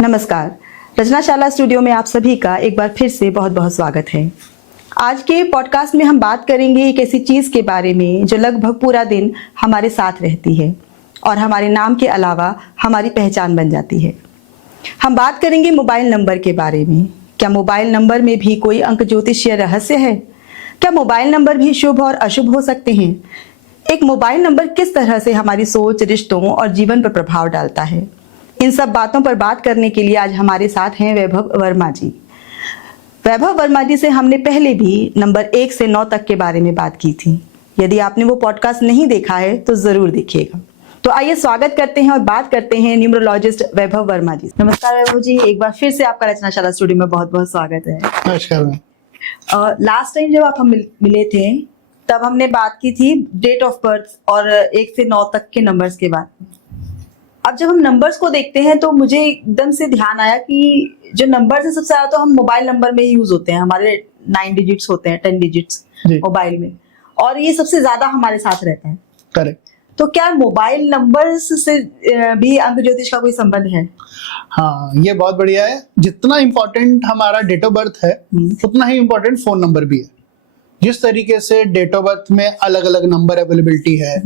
नमस्कार। रचनाशाला स्टूडियो में आप सभी का एक बार फिर से बहुत बहुत स्वागत है। आज के पॉडकास्ट में हम बात करेंगे एक ऐसी चीज़ के बारे में जो लगभग पूरा दिन हमारे साथ रहती है और हमारे नाम के अलावा हमारी पहचान बन जाती है। हम बात करेंगे मोबाइल नंबर के बारे में। क्या मोबाइल नंबर में भी कोई अंक ज्योतिषीय रहस्य है? क्या मोबाइल नंबर भी शुभ और अशुभ हो सकते हैं? एक मोबाइल नंबर किस तरह से हमारी सोच, रिश्तों और जीवन पर प्रभाव डालता है? इन सब बातों पर बात करने के लिए आज हमारे साथ हैं वैभव वर्मा जी। वैभव वर्मा जी से हमने पहले भी नंबर 1 से 9 तक के बारे में बात की थी। यदि आपने वो पॉडकास्ट नहीं देखा है तो जरूर देखिएगा। तो आइए स्वागत करते हैं और बात करते हैं न्यूमरोलॉजिस्ट वैभव वर्मा जी। नमस्कार वैभव जी, एक बार फिर से आपका रचनाशाला स्टूडियो में बहुत बहुत स्वागत है। नमस्कार मैम। लास्ट टाइम जब आप हम मिले थे तब हमने बात की थी डेट ऑफ बर्थ और 1 से 9 तक के नंबर्स के बारे में। अब जब हम नंबर्स को देखते हैं तो मुझे एकदम से ध्यान आया कि जो नंबर्स है सबसे ज्यादा तो हम मोबाइल नंबर में यूज होते हैं। हमारे 9 डिजिट्स होते हैं, 10 डिजिट्स मोबाइल में, और ये सबसे ज्यादा हमारे साथ रहता है। करेक्ट। तो क्या मोबाइल नंबर्स से भी अंक ज्योतिष का कोई संबंध है? हाँ, ये बहुत बढ़िया है। जितना इम्पोर्टेंट हमारा डेट ऑफ बर्थ है उतना ही इम्पोर्टेंट फोन नंबर भी है। जिस तरीके से डेट ऑफ बर्थ में अलग अलग नंबर अवेलेबिलिटी है,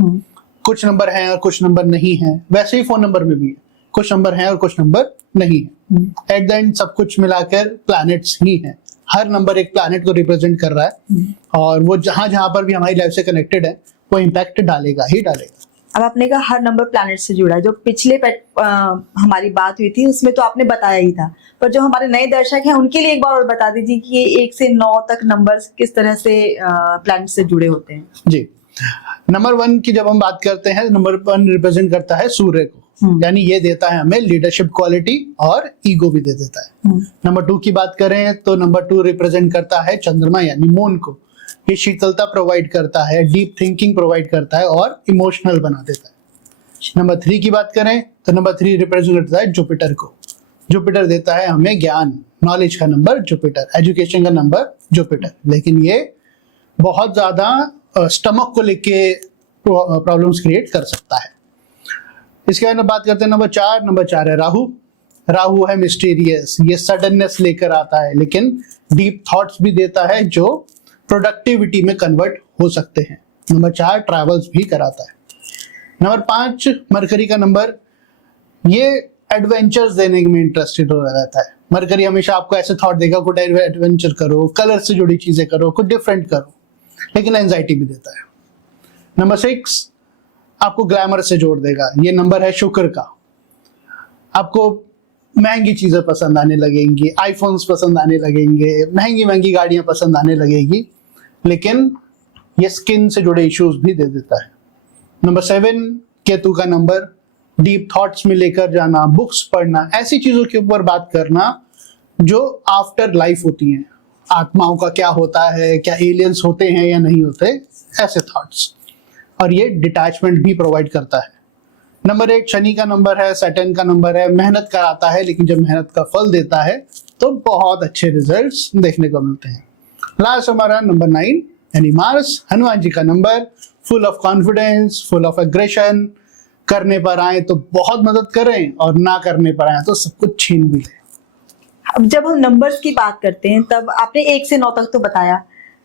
कुछ नंबर हैं और कुछ नंबर नहीं है, वैसे ही फोन नंबर में भी है, कुछ नंबर हैं और कुछ नंबर नहीं है। एट द एंड सब कुछ मिलाकर प्लैनेट्स ही हैं। हर नंबर एक प्लैनेट को रिप्रेजेंट कर रहा है और वो जहां जहां पर भी हमारी लाइफ से कनेक्टेड है वो इम्पैक्ट डालेगा ही डालेगा। अब आपने कहा हर नंबर प्लैनेट से जुड़ा है। जो पिछले हमारी बात हुई थी उसमें तो आपने बताया ही था, पर जो हमारे नए दर्शक हैं उनके लिए एक बार और बता दीजिए कि ये 1 से 9 तक नंबर्स किस तरह से प्लैनेट से जुड़े होते हैं। जी, नंबर 1 की जब हम बात करते हैं, नंबर 1 रिप्रेजेंट करता है सूर्य को, यानी ये देता है हमें लीडरशिप क्वालिटी और ईगो भी दे देता है। नंबर 2 की बात करें तो नंबर 2 रिप्रेजेंट करता है चंद्रमा यानी मून को। ये शीतलता प्रोवाइड करता है, डीप थिंकिंग प्रोवाइड करता है और इमोशनल बना देता है। नंबर 3 की बात करें तो नंबर 3 रिप्रेजेंट करता है जुपिटर को। जुपिटर देता है हमें ज्ञान, नॉलेज का नंबर जुपिटर, एजुकेशन का नंबर जुपिटर। लेकिन ये बहुत ज्यादा स्टमक को लेके प्रॉब्लम्स क्रिएट कर सकता है। इसके बाद बात करते हैं नंबर 4। नंबर 4 है राहु। राहु है मिस्टीरियस, ये सडननेस लेकर आता है, लेकिन डीप थॉट्स भी देता है जो प्रोडक्टिविटी में कन्वर्ट हो सकते हैं। नंबर 4 ट्रैवल्स भी कराता है। नंबर 5 मरकरी का नंबर, ये एडवेंचर्स देने में इंटरेस्टेड हो रहता है। मरकरी हमेशा आपको ऐसे थॉट देगा, कुछ एडवेंचर करो, कलर से जुड़ी चीजें करो, कुछ डिफरेंट करो, लेकिन एंजाइटी भी देता है। नंबर 6 आपको ग्लैमर से जोड़ देगा। ये नंबर है शुक्र का। आपको महंगी चीजें पसंद आने लगेंगी, आईफोन्स पसंद आने लगेंगे, महंगी महंगी गाड़ियां पसंद आने लगेगी, लेकिन ये स्किन से जुड़े इश्यूज भी दे देता है। नंबर 7 केतु का नंबर, डीप थॉट्स में लेकर जाना, बुक्स पढ़ना, ऐसी चीजों के ऊपर बात करना जो आफ्टर लाइफ होती हैं। आत्माओं का क्या होता है, क्या एलियंस होते हैं या नहीं होते, ऐसे थॉट्स। और ये डिटैचमेंट भी प्रोवाइड करता है। नंबर 1 शनि का नंबर है, सैटर्न का नंबर है, मेहनत कराता है, लेकिन जब मेहनत का फल देता है तो बहुत अच्छे रिजल्ट्स देखने को मिलते हैं। लास्ट हमारा नंबर 9 यानी मार्स, हनुमान जी का number, full of confidence, full of aggression. करने पर आए तो बहुत मदद करें और ना करने पर आए तो सब कुछ छीन भी लें। अब जब हम नंबर्स की बात करते हैं तब आपने 1 से 9 तक तो बताया,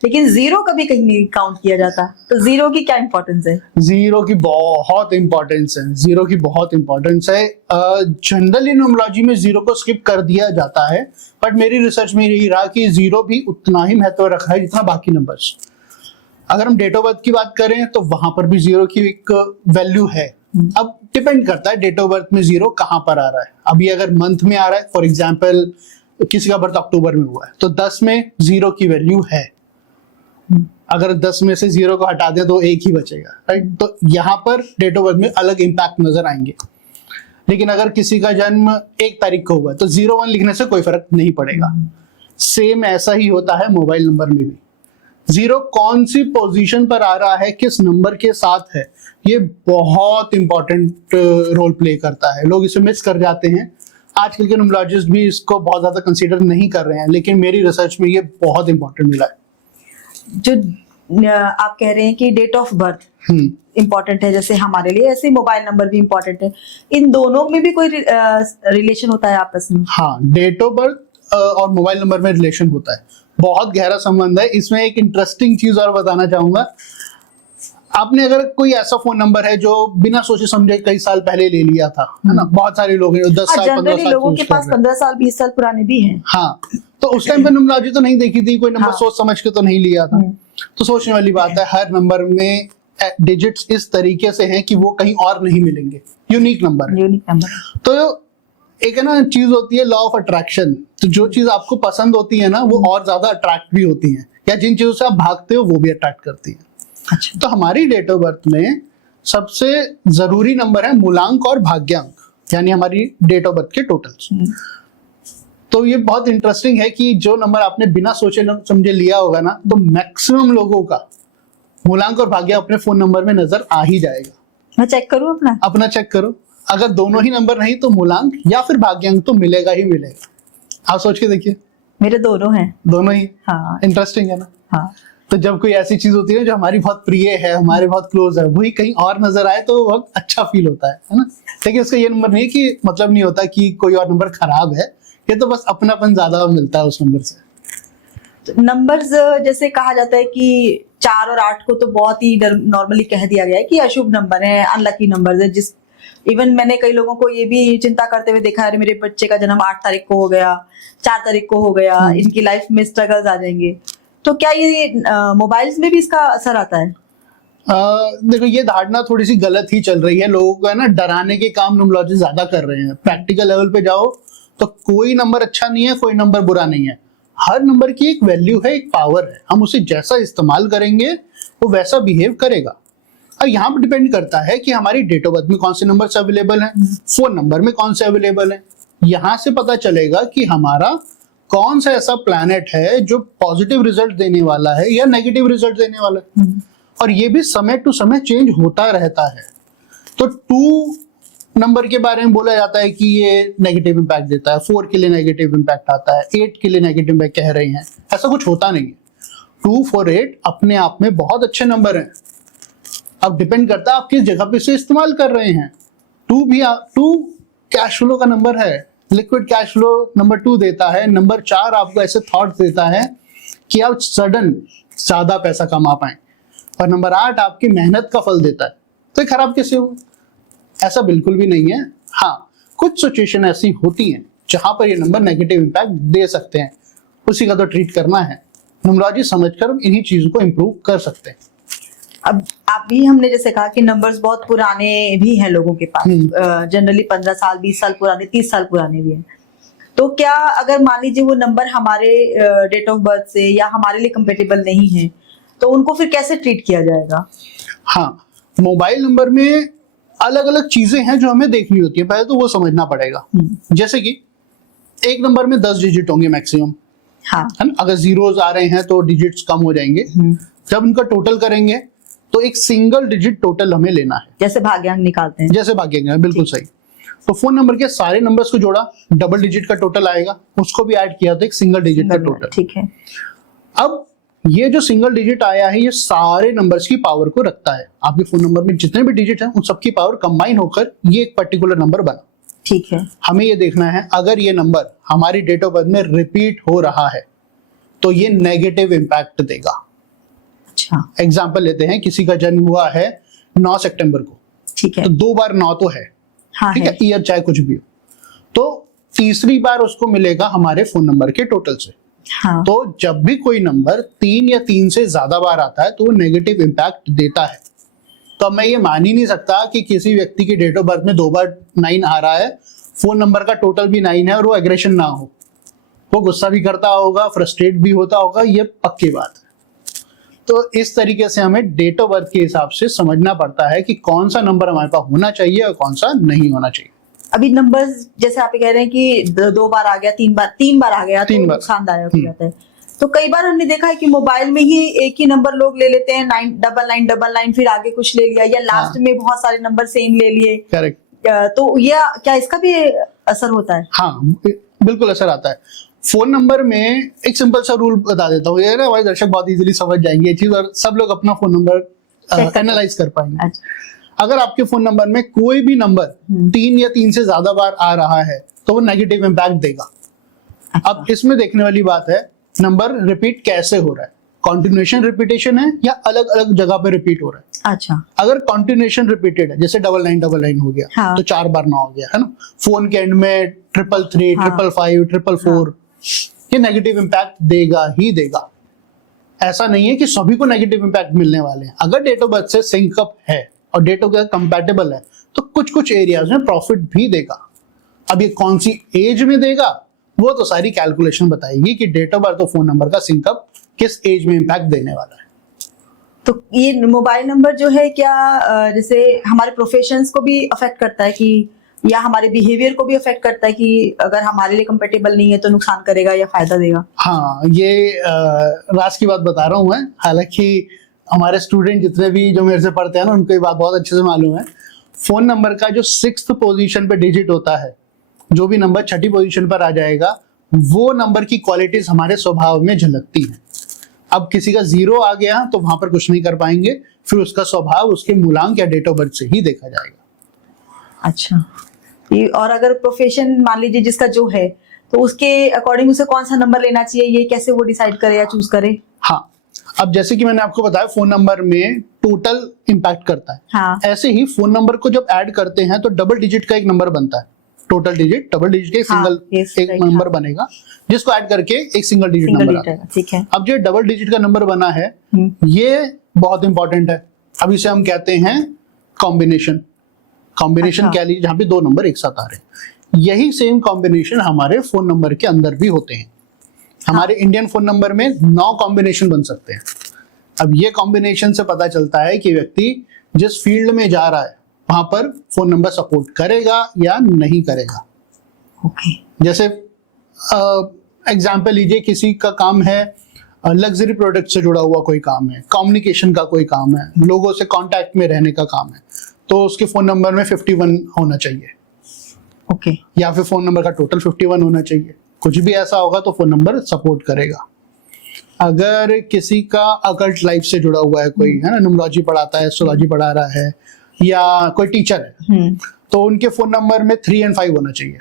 लेकिन 0 कभी कहीं नहीं काउंट किया जाता, तो 0 की क्या इंपॉर्टेंस है? 0 की बहुत इंपॉर्टेंस है। 0 की बहुत इंपॉर्टेंस है। जनरली न्यूमरोलॉजी में 0 को स्किप कर दिया जाता है, बट मेरी रिसर्च में यही रहा कि 0 भी उतना ही महत्व रखा है जितना बाकी नंबर्स। अगर हम डेट ऑफ बर्थ की बात करें तो वहां पर भी 0 की एक वैल्यू है। अब डिपेंड करता है डेट ऑफ बर्थ में 0 कहां पर आ रहा है। अभी अगर मंथ में आ रहा है, फॉर एग्जाम्पल किसी का बर्थ अक्टूबर में हुआ है तो 10 में 0 की वैल्यू है। अगर 10 में से 0 को हटा दें तो 1 ही बचेगा, राइट? तो यहाँ पर डेट ऑफ बर्थ में अलग इंपैक्ट नजर आएंगे। लेकिन अगर किसी का जन्म 1 तारीख को हुआ है तो 01 लिखने से कोई फर्क नहीं पड़ेगा। सेम ऐसा ही होता है मोबाइल नंबर में भी। 0 कौन सी पोजीशन पर आ रहा है, किस नंबर के साथ है, ये बहुत इंपॉर्टेंट रोल प्ले करता है। लोग इसे मिस कर जाते हैं। आजकल के न्यूमरोलॉजिस्ट भी इसको बहुत ज्यादा कंसीडर नहीं कर रहे हैं, लेकिन मेरी रिसर्च में ये बहुत इंपॉर्टेंट मिला है। जो आप कह रहे हैं कि डेट ऑफ बर्थ, इम्पोर्टेंट है जैसे हमारे लिए, ऐसे मोबाइल नंबर भी इम्पोर्टेंट है। इन दोनों में भी कोई रिलेशन होता है आपस में? हाँ, डेट ऑफ बर्थ और मोबाइल नंबर में रिलेशन होता है, बहुत गहरा संबंध है। इसमें एक इंटरेस्टिंग चीज और बताना चाहूंगा। आपने अगर कोई ऐसा फोन नंबर है जो बिना सोचे समझे कई साल पहले ले लिया था, है ना, बहुत सारे लोग हैं 10 साल 15 साल लोगों के पास 15 साल 20 साल पुराने भी हैं। हाँ, तो उस टाइम पे नुमराजी तो नहीं देखी थी, कोई नंबर सोच समझ के तो नहीं लिया था। तो सोचने वाली बात है, हर नंबर में डिजिट्स इस तरीके से हैं कि वो कहीं और नहीं मिलेंगे, यूनिक नंबर है। Unique number. तो एक है ना चीज होती है लॉ ऑफ अट्रैक्शन, तो जो चीज आपको पसंद होती है ना वो और ज्यादा अट्रैक्ट भी होती है, या जिन चीजों से आप भागते हो वो भी अट्रैक्ट करती है। अच्छा। तो हमारी डेट ऑफ बर्थ में सबसे जरूरी नंबर है मूलांक और भाग्यांक, यानी हमारी डेट ऑफ बर्थ के टोटल्स। तो ये बहुत इंटरेस्टिंग है कि जो नंबर आपने बिना सोचे समझे लिया होगा ना, तो मैक्सिमम लोगों का मूलांक और भाग्यांक अपने फोन नंबर में नजर आ ही जाएगा। मैं चेक करूं अपना चेक करो, अगर दोनों ही नंबर नहीं तो मूलांक या फिर भाग्यांक तो मिलेगा ही मिलेगा। आप सोच के देखिए। मेरे दोनों हैं। दोनों ही? हाँ। इंटरेस्टिंग है ना। हाँ। तो जब कोई ऐसी चीज होती है जो हमारी बहुत प्रिय है, हमारे बहुत क्लोज है, वही कहीं और नजर आए तो बहुत अच्छा फील होता है ना। लेकिन इसका ये नंबर नहीं कि मतलब नहीं होता कि कोई और नंबर खराब है, ये तो बस अपनापन ज्यादा मिलता है उस नंबर से। तो नंबर्स जैसे कहा जाता है कि 4 और 8 को तो बहुत ही नॉर्मली कह दिया गया है कि अशुभ नंबर है, अनलकी नंबर है। जिस इवन मैंने कई लोगों को ये भी चिंता करते हुए देखा है, मेरे बच्चे का जन्म 8 तारीख को हो गया, 4 तारीख को हो गया, इनकी लाइफ में स्ट्रगल्स आ जाएंगे। तो क्या ये मोबाइल्स में भी इसका असर आता है? देखो, ये धारणा थोड़ी सी गलत ही चल रही है। लोगों को है ना डराने के काम न्यूमरोलॉजी ज्यादा कर रहे हैं। प्रैक्टिकल लेवल पे जाओ तो कोई नंबर अच्छा नहीं है, कोई नंबर बुरा नहीं है। हर नंबर की एक वैल्यू है, एक पावर है। हम उसे जैसा इस्तेमाल करेंगे वो वैसा बिहेव करेगा। अब यहाँ पर डिपेंड करता है कि हमारी डेट ऑफ बर्थ में कौन से नंबर अवेलेबल हैं, फोन नंबर में कौन से अवेलेबल हैं। यहाँ से पता चलेगा कि हमारा कौन सा ऐसा प्लैनेट है जो पॉजिटिव रिजल्ट देने वाला है या नेगेटिव रिजल्ट देने वाला है। और ये भी समय टू समय चेंज होता रहता है। तो 2 नंबर के बारे में बोला जाता है कि ये नेगेटिव इंपैक्ट देता है, 4 के लिए नेगेटिव इंपैक्ट आता है, 8 के लिए नेगेटिव इंपैक्ट कह रहे हैं। ऐसा कुछ होता नहीं है। 2, 4, 8 अपने आप में बहुत अच्छे नंबर हैं। अब डिपेंड करता है आप किस जगह पे इसे इस्तेमाल कर रहे हैं। 2 कैश फ्लो का नंबर है, लिक्विड कैश फ्लो नंबर 2 देता है। नंबर 4 आपको ऐसे थॉट देता है कि आप सडन ज्यादा पैसा कमा पाए। और नंबर 8 आपकी मेहनत का फल देता है। तो ये खराब कैसे हो? ऐसा बिल्कुल भी नहीं है। हाँ, कुछ सिचुएशन ऐसी होती हैं जहां पर ये नंबर नेगेटिव इंपैक्ट दे सकते हैं, उसी का तो ट्रीट करना है। न्यूमरोलॉजी समझकर हम इन्हीं चीजों को इम्प्रूव कर सकते हैं। अब आप भी हमने जैसे कहा कि नंबर्स बहुत पुराने भी हैं लोगों के पास, जनरली 15 साल 20 साल पुराने, 30 साल पुराने भी हैं। तो क्या अगर मान लीजिए वो नंबर हमारे डेट ऑफ बर्थ से या हमारे लिए कंपेटेबल नहीं है, तो उनको फिर कैसे ट्रीट किया जाएगा? हाँ, मोबाइल नंबर में अलग अलग चीजें हैं जो हमें देखनी होती है। पहले तो वो समझना पड़ेगा। जैसे कि एक नंबर में 10 डिजिट होंगे मैक्सिमम, हाँ, है ना। अगर जीरोस आ रहे हैं तो डिजिट्स कम हो जाएंगे। जब उनका टोटल करेंगे तो एक सिंगल डिजिट टोटल हमें लेना है, जैसे भाग्यांक निकालते हैं। जैसे भाग्यांक, बिल्कुल सही। तो फोन नंबर के सारे नंबर्स को जोड़ा, डबल डिजिट का टोटल आएगा, उसको भी ऐड किया तो एक सिंगल डिजिट का टोटल। ठीक है। अब ये जो सिंगल डिजिट आया है ये सारे नंबर्स की पावर को रखता है। आपके फोन नंबर में जितने भी डिजिट हैं उन सबकी पावर कंबाइन होकर ये एक पर्टिकुलर नंबर बना। ठीक है। हमें ये देखना है अगर ये नंबर हमारी डेट ऑफ बर्थ में रिपीट हो रहा है तो ये नेगेटिव इंपैक्ट देगा। अच्छा, एग्जाम्पल लेते हैं, किसी का जन्म हुआ है 9 सितंबर को, ठीक है, तो 2 बार 9 तो है, हाँ, ठीक है, ईयर चाहे कुछ भी हो, तो तीसरी बार उसको मिलेगा हमारे फोन नंबर के टोटल से। हाँ, तो जब भी कोई नंबर 3 या 3 से ज्यादा बार आता है तो वो नेगेटिव इंपैक्ट देता है। तो अब मैं ये मान ही नहीं सकता कि किसी व्यक्ति की डेट ऑफ बर्थ में 2 बार 9 आ रहा है, फोन नंबर का टोटल भी 9 है और वो एग्रेशन ना हो, वो गुस्सा भी करता होगा, फ्रस्ट्रेट भी होता होगा, ये पक्की बात है। तो इस तरीके से हमें डेट ऑफ बर्थ के हिसाब से समझना पड़ता है कि कौन सा नंबर हमारे पास होना चाहिए और कौन सा नहीं होना चाहिए। अभी नंबर्स जैसे आप कह रहे हैं कि 2 बार आ गया, 3 बार आ गया, तो नुकसानदायक हो जाता है। तो कई बार हमने देखा है कि मोबाइल में ही एक ही नंबर लोग ले लेते हैं, 99999, फिर आगे कुछ ले लिया, या लास्ट में बहुत सारे नंबर सेम ले लिए। करेक्ट। तो ये क्या इसका भी असर होता है? हाँ, बिल्कुल असर आता है। फोन नंबर में एक सिंपल सा रूल बता देता हूँ, ये ना हमारे दर्शक बहुत इजीली समझ जाएंगे ये चीज, और सब लोग अपना फोन नंबर एनालाइज कर पाएंगे। अच्छा। अगर आपके फोन नंबर में कोई भी नंबर 3 या 3 से ज्यादा बार आ रहा है तो वो नेगेटिव इम्पैक्ट देगा। अच्छा। अब इसमें देखने वाली बात है नंबर रिपीट कैसे हो रहा है, कॉन्टिन्यूएशन रिपीटेशन है या अलग अलग जगह पे रिपीट हो रहा है। अच्छा। अगर कॉन्टिन्यूएशन रिपीटेड है, जैसे 9999 हो गया, हाँ। तो 4 बार 9 हो गया, है ना। फोन के एंड में 333, हाँ। 555, 444, ये नेगेटिव इम्पैक्ट देगा ही देगा। ऐसा नहीं है कि सभी को नेगेटिव इम्पैक्ट मिलने वाले हैं। अगर डेट ऑफ बर्थ से सिंक अप है और डेट ऑफ बर्थ कंपैटिबल है तो कुछ कुछ एरियाज में प्रॉफिट भी देगा। अब ये कौन सी एज में देगा वो तो सारी कैलकुलेशन बताएगी कि डेट ऑफ बर्थ और फोन नंबर का सिंक अप किस एज में इम्पैक्ट देने वाला है। तो ये मोबाइल नंबर जो है क्या जैसे हमारे प्रोफेशंस को भी अफेक्ट करता है कि या हमारे बिहेवियर को भी अफेक्ट करता है कि अगर हमारे लिए कंपेटेबल नहीं है तो नुकसान करेगा या फायदा देगा? हाँ, ये राज की बात बता रहा हूँ मैं। हालांकि हमारे स्टूडेंट जितने भी जो मेरे से पढ़ते हैं ना उनको ये बात बहुत अच्छे से मालूम है। फोन नंबर का जो 6th पोजीशन पे डिजिट होता है, जो भी नंबर 6ठी पोजीशन पर आ जाएगा, वो नंबर की क्वालिटीज हमारे स्वभाव में झलकती हैं। अब किसी का 0 आ गया तो वहां पर कुछ नहीं कर पाएंगे, फिर उसका स्वभाव उसके मूलांक या डेट ऑफ बर्थ से ही देखा जाएगा। अच्छा। और अगर प्रोफेशन मान लीजिए जिसका जो है तो उसके अकॉर्डिंग उसे कौन सा नंबर लेना चाहिए, ये कैसे वो डिसाइड करे या चूज करे? हाँ, अब जैसे कि मैंने आपको बताया फोन नंबर में टोटल इम्पैक्ट करता है। हाँ। ऐसे ही फोन नंबर को जब ऐड करते हैं तो डबल डिजिट का एक नंबर बनता है। टोटल डिजिट, डबल डिजिट का हाँ, एक नंबर बनेगा जिसको ऐड करके एक सिंगल डिजिट नंबर आता है। ठीक है। अब जो डबल डिजिट का नंबर बना है ये बहुत इंपॉर्टेंट है। अब इसे हम कहते हैं कॉम्बिनेशन। कॉम्बिनेशन अच्छा। कह लीजिए जहाँ पे 2 नंबर एक साथ आ रहे हैं। यही सेम कॉम्बिनेशन हमारे फोन नंबर के अंदर भी होते हैं। हमारे इंडियन फोन नंबर में 9 कॉम्बिनेशन बन सकते हैं। अब ये कॉम्बिनेशन से पता चलता है कि व्यक्ति जिस फील्ड में जा रहा है वहां पर फोन नंबर सपोर्ट करेगा या नहीं करेगा। ओके। जैसे एग्जाम्पल लीजिए, किसी का काम है लग्जरी प्रोडक्ट से जुड़ा हुआ कोई काम है, कम्युनिकेशन का कोई काम है, लोगों से कांटेक्ट में रहने का काम है, तो उसके फोन नंबर में 51 होना चाहिए। ओके। या फिर फोन नंबर का टोटल 51 होना चाहिए। कुछ भी ऐसा होगा तो फोन नंबर सपोर्ट करेगा। अगर किसी का अकल्ट लाइफ से जुड़ा हुआ है, कोई है ना, न्यूमरोलॉजी पढ़ाता है, एस्ट्रोलॉजी पढ़ा रहा है, या कोई टीचर है, तो उनके फोन नंबर में 3 और 5 होना चाहिए।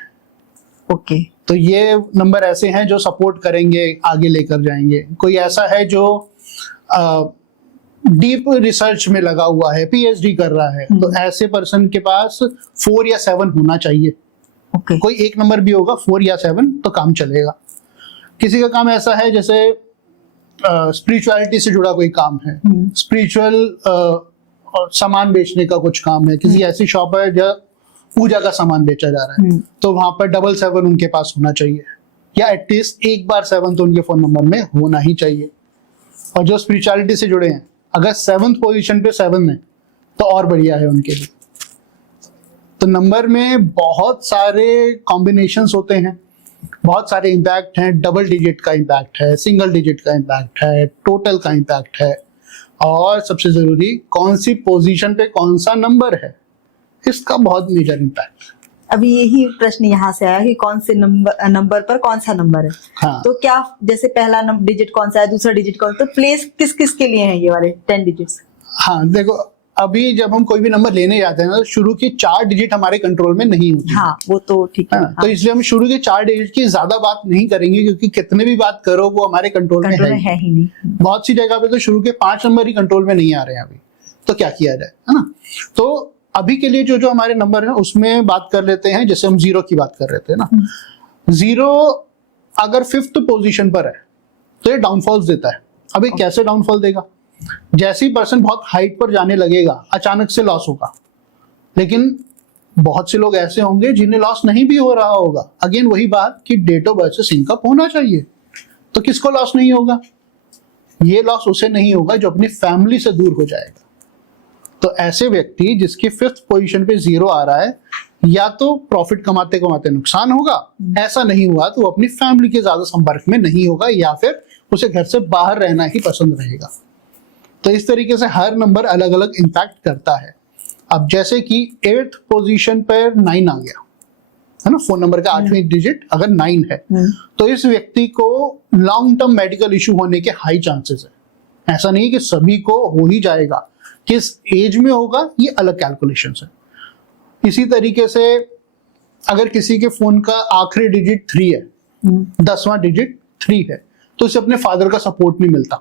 ओके। तो ये नंबर ऐसे हैं जो सपोर्ट करेंगे, आगे लेकर जाएंगे। कोई ऐसा है जो डीप रिसर्च में लगा हुआ है, पीएचडी कर रहा है, तो ऐसे पर्सन के पास 4 या 7 होना चाहिए। ओके। कोई एक नंबर भी होगा 4 या 7 तो काम चलेगा। किसी का काम ऐसा है जैसे स्पिरिचुअलिटी से जुड़ा कोई काम है, स्पिरिचुअल सामान बेचने का कुछ काम है, किसी ऐसी शॉप है जहाँ पूजा का सामान बेचा जा रहा है, तो वहां पर 7 उनके पास होना चाहिए, या एटलीस्ट एक बार 7 तो उनके फोन नंबर में होना ही चाहिए। और जो स्पिरिचुअलिटी से जुड़े हैं, अगर 7th पोजीशन पे 7 है तो और बढ़िया है उनके लिए। तो नंबर में बहुत सारे कॉम्बिनेशंस होते हैं, बहुत सारे इम्पैक्ट हैं। डबल डिजिट का इम्पैक्ट है, सिंगल डिजिट का इम्पैक्ट है, टोटल का इम्पैक्ट है, और सबसे जरूरी कौन सी पोजीशन पे कौन सा नंबर है, इसका बहुत मेजर इम्पैक्ट। अभी यही प्रश्न यहाँ से आया कि कौन से नंबर पर कौन सा नंबर है। हाँ। तो क्या जैसे पहला डिजिट कौन सा है, दूसरा डिजिट कौन सा, तो प्लेस किस किस के लिए है ये वाले 10 डिजिट्स? हाँ, देखो, अभी जब हम कोई भी नंबर लेने जाते हैं ना तो शुरू की 4 डिजिट हमारे कंट्रोल में नहीं होती। हाँ, वो तो ठीक है। हाँ, तो इसलिए हम शुरू के 4 डिजिट की ज्यादा बात नहीं करेंगे, क्योंकि कितने भी बात करो वो हमारे कंट्रोल में है ही नहीं। बहुत सी जगह पे तो शुरू के 5 नंबर ही कंट्रोल में नहीं आ रहे हैं अभी, तो क्या किया जाए, है ना। तो अभी के लिए जो जो हमारे नंबर हैं उसमें बात कर लेते हैं। जैसे हम 0 की बात कर रहे थे ना, 0 अगर 5th पोजीशन पर है तो ये डाउनफॉल्स देता है। अब ये कैसे डाउनफॉल देगा? जैसे ही पर्सन बहुत हाइट पर जाने लगेगा अचानक से लॉस होगा, लेकिन बहुत से लोग ऐसे होंगे जिन्हें लॉस नहीं भी हो रहा होगा। अगेन वही बात कि डेट ऑफ बर्थ से सिंकअप होना चाहिए। तो किसको लॉस नहीं होगा? ये लॉस उसे नहीं होगा जो अपनी फैमिली से दूर हो जाएगा। तो ऐसे व्यक्ति जिसकी 5th पोजीशन पे 0 आ रहा है, या तो प्रॉफिट कमाते कमाते नुकसान होगा, ऐसा नहीं हुआ तो वो अपनी फैमिली के ज्यादा संपर्क में नहीं होगा, या फिर उसे घर से बाहर रहना ही पसंद रहेगा। तो इस तरीके से हर नंबर अलग अलग इंपैक्ट करता है। अब जैसे कि 8th पोजीशन पर 9 आ गया है ना, फोन नंबर का 8वीं डिजिट अगर 9 है, तो इस व्यक्ति को लॉन्ग टर्म मेडिकल इशू होने के हाई चांसेस है। ऐसा नहीं कि सभी को हो ही जाएगा, किस एज में होगा ये अलग कैलकुलेशन है। इसी तरीके से अगर किसी के फोन का आखिरी डिजिट 3 है, 10वां डिजिट 3 है, तो उसे अपने फादर का सपोर्ट नहीं मिलता।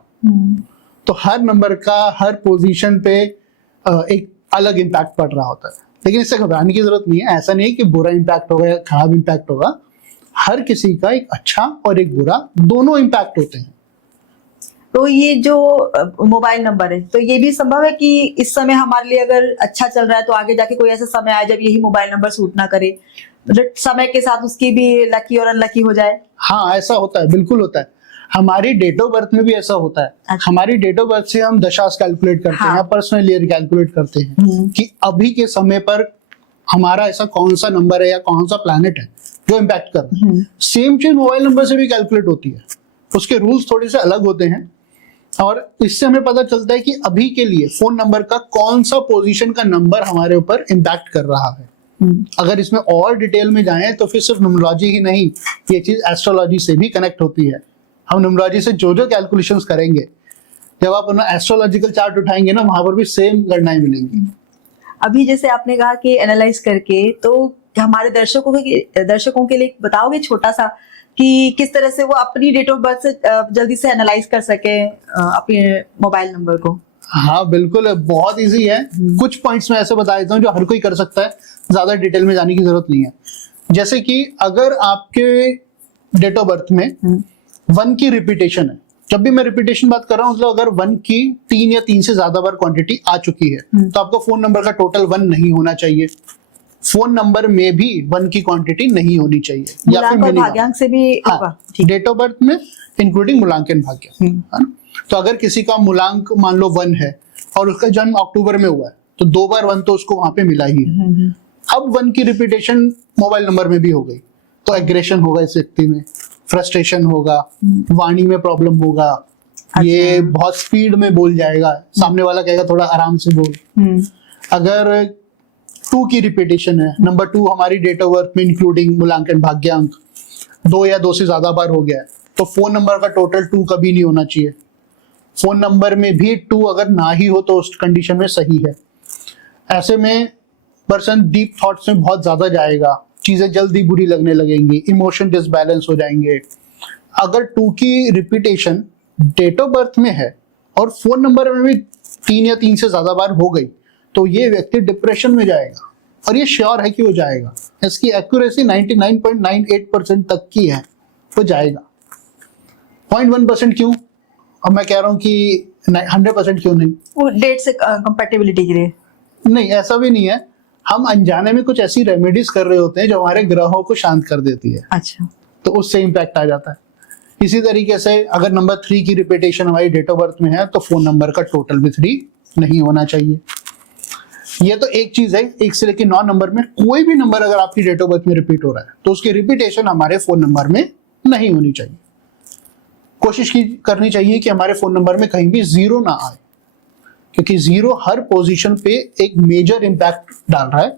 तो हर नंबर का हर पोजीशन पे एक अलग इम्पैक्ट पड़ रहा होता है। लेकिन इससे घबराने की जरूरत नहीं है। ऐसा नहीं है कि बुरा इम्पैक्ट होगा या खराब इम्पैक्ट होगा। हर किसी का एक अच्छा और एक बुरा दोनों इम्पैक्ट होते हैं। तो ये जो मोबाइल नंबर है, तो ये भी संभव है कि इस समय हमारे लिए अगर अच्छा चल रहा है तो आगे जाके कोई ऐसा समय आए जब यही मोबाइल नंबर सूट ना करे, मतलब समय के साथ उसकी भी लकी और अनलकी हो जाए? हाँ, ऐसा होता है, बिल्कुल होता है। हमारी डेट ऑफ बर्थ में भी ऐसा होता है। अच्छा। हमारी डेट ऑफ बर्थ से हम दशांश कैलकुलेट करते हाँ। हैं, पर्सनल ईयर कैलकुलेट करते हैं कि अभी के समय पर हमारा ऐसा कौन सा नंबर है या कौन सा प्लैनेट है जो इम्पैक्ट कर रहा है। सेम चीज मोबाइल नंबर से भी कैलकुलेट होती है। उसके रूल्स थोड़े से अलग होते हैं और इससे हमें पता चलता है कि अभी के लिए फोन नंबर का कौन सा पोजीशन का नंबर हमारे ऊपर इम्पैक्ट कर रहा है। अगर इसमें और डिटेल में जाएं तो फिर सिर्फ न्यूमरोलॉजी ही नहीं, ये चीज एस्ट्रोलॉजी से भी कनेक्ट होती है। हम न्यूमरोलॉजी से जो जो कैलकुलेशंस करेंगे, जब आप अपना एस्ट्रोलॉजिकल चार्ट उठाएंगे ना, वहां पर भी सेम गणनाएं मिलेंगी। अभी जैसे आपने कहा कि एनालाइज करके, तो हमारे दर्शकों के लिए बताओगे छोटा सा कि किस तरह से वो अपनी डेट ऑफ बर्थ से जल्दी से एनालाइज कर सके अपने मोबाइल नंबर को? हाँ बिल्कुल, बहुत इजी है। कुछ पॉइंट्स में ऐसे बता देता हूँ जो हर कोई कर सकता है, ज्यादा डिटेल में जाने की जरूरत नहीं है। जैसे कि अगर आपके डेट ऑफ बर्थ में 1 की रिपीटेशन है, जब भी मैं रिपीटेशन बात कर रहा हूँ, मतलब अगर 1 की 3 या 3 से ज्यादा बार क्वांटिटी आ चुकी है तो आपका फोन नंबर का टोटल 1 नहीं होना चाहिए। फोन नंबर में भी 1 की क्वांटिटी नहीं होनी चाहिए, या फिर मूलांक और भाग्यांक से भी होगा? डेट ऑफ बर्थ में इंक्लूडिंग मूलांकन भाग्य, है ना। तो अगर किसी का मूलांक मान लो 1 है और उसका जन्म अक्टूबर में हुआ है तो 2 बार 1 तो उसको वहां पे मिला ही है। अब 1 की रिपीटेशन मोबाइल नंबर में भी हो गई तो एग्रेशन होगा इस व्यक्ति में, फ्रस्ट्रेशन होगा, वाणी में प्रॉब्लम होगा। अच्छा। ये बहुत स्पीड में बोल जाएगा, सामने वाला कहेगा थोड़ा आराम से बोल। अगर 2 की रिपीटेशन है, नंबर 2 हमारी डेट ऑफ बर्थ में इंक्लूडिंग मूलांकन भाग्यांक 2 या 2 से ज्यादा बार हो गया है तो फोन नंबर का टोटल 2 कभी नहीं होना चाहिए। फोन नंबर में भी 2 अगर ना ही हो तो उस कंडीशन में सही है। ऐसे में पर्सन डीप थॉट्स में बहुत ज्यादा जाएगा, चीजें जल्दी बुरी लगने लगेंगी, इमोशन डिसबैलेंस हो जाएंगे। अगर 2 की रिपीटेशन डेट ऑफ बर्थ में है और फोन नंबर में भी 3 या 3 से ज्यादा बार हो गई तो ये व्यक्ति डिप्रेशन में जाएगा, और ये श्योर है कि वो जाएगा। इसकी एक्यूरेसी 99.98% तक की है, वो जाएगा। 0.1% क्यों? अब मैं कह रहा हूँ कि 100% क्यों नहीं? वो डेट से कंपैटिबिलिटी के लिए? नहीं, ऐसा भी नहीं है। हम अनजाने में कुछ ऐसी रेमेडीज कर रहे होते हैं जो हमारे ग्रहों को शांत कर देती है। अच्छा। तो उससे इम्पैक्ट आ जाता है। इसी तरीके से अगर नंबर 3 की रिपीटेशन हमारी डेट ऑफ बर्थ में है तो फोन नंबर का टोटल भी 3 नहीं होना चाहिए। ये तो एक चीज है। 1 से लेकर 9 नंबर में कोई भी नंबर अगर आपकी डेट ऑफ बर्थ में रिपीट हो रहा है तो उसकी रिपीटेशन हमारे फोन नंबर में नहीं होनी चाहिए। कोशिश करनी चाहिए कि हमारे फोन नंबर में कहीं भी 0 ना आए, क्योंकि 0 हर पोजीशन पे एक मेजर इंपैक्ट डाल रहा है।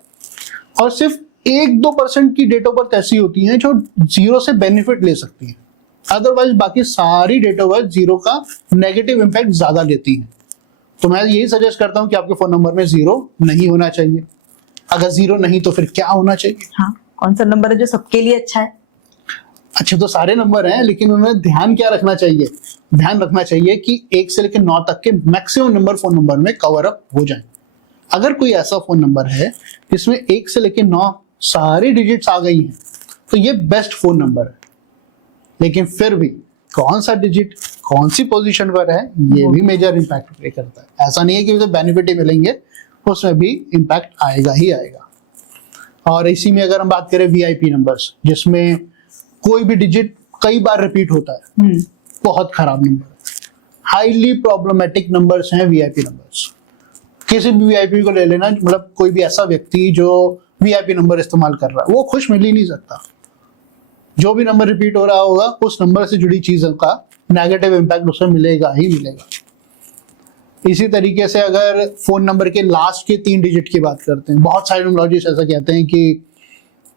और सिर्फ 1-2% की डेट ऑफ बर्थ ऐसी होती हैं जो 0 से बेनिफिट ले सकती है, अदरवाइज बाकी सारी डेट ऑफ बर्थ 0 का नेगेटिव इंपैक्ट ज्यादा लेती हैं। तो मैं यही सजेस्ट करता हूं कि आपके फोन नंबर में 0 नहीं होना चाहिए। अगर 0 नहीं तो फिर क्या होना चाहिए? हाँ, कौन सा नंबर है जो सबके लिए अच्छा है? अच्छे तो सारे नंबर हैं, लेकिन उन्हें ध्यान क्या रखना चाहिए? ध्यान रखना चाहिए कि 1 से लेकर 9 तक के मैक्सिमम नंबर फोन नंबर में कवर अप हो जाएं। अगर कोई ऐसा फोन नंबर है जिसमें 1 से लेकर 9 सारी डिजिट्स आ गई हैं तो ये बेस्ट फोन नंबर है। लेकिन फिर भी कौन सा डिजिट कौन सी पोजीशन पर है ये भी मेजर इंपैक्ट प्ले करता है। ऐसा नहीं है कि उसे बेनिफिट ही मिलेंगे, उसमें भी इंपैक्ट आएगा ही आएगा। और इसी में अगर हम बात करें वीआईपी नंबर्स, जिसमें कोई भी डिजिट कई बार रिपीट होता है, बहुत खराब नंबर है। हाईली प्रॉब्लमेटिक नंबर्स हैं वीआईपी नंबर्स। किसी भी वीआईपी को ले लेना, मतलब कोई भी ऐसा व्यक्ति जो वीआईपी नंबर इस्तेमाल कर रहा है वो खुश मिल ही नहीं सकता। जो भी नंबर रिपीट हो रहा होगा उस नंबर से जुड़ी चीजों का नेगेटिव इंपैक्ट उसे मिलेगा ही मिलेगा। इसी तरीके से अगर फोन नंबर के लास्ट के 3 डिजिट की बात करते हैं, बहुत सारे न्यूमरोलॉजिस्ट ऐसा कहते हैं कि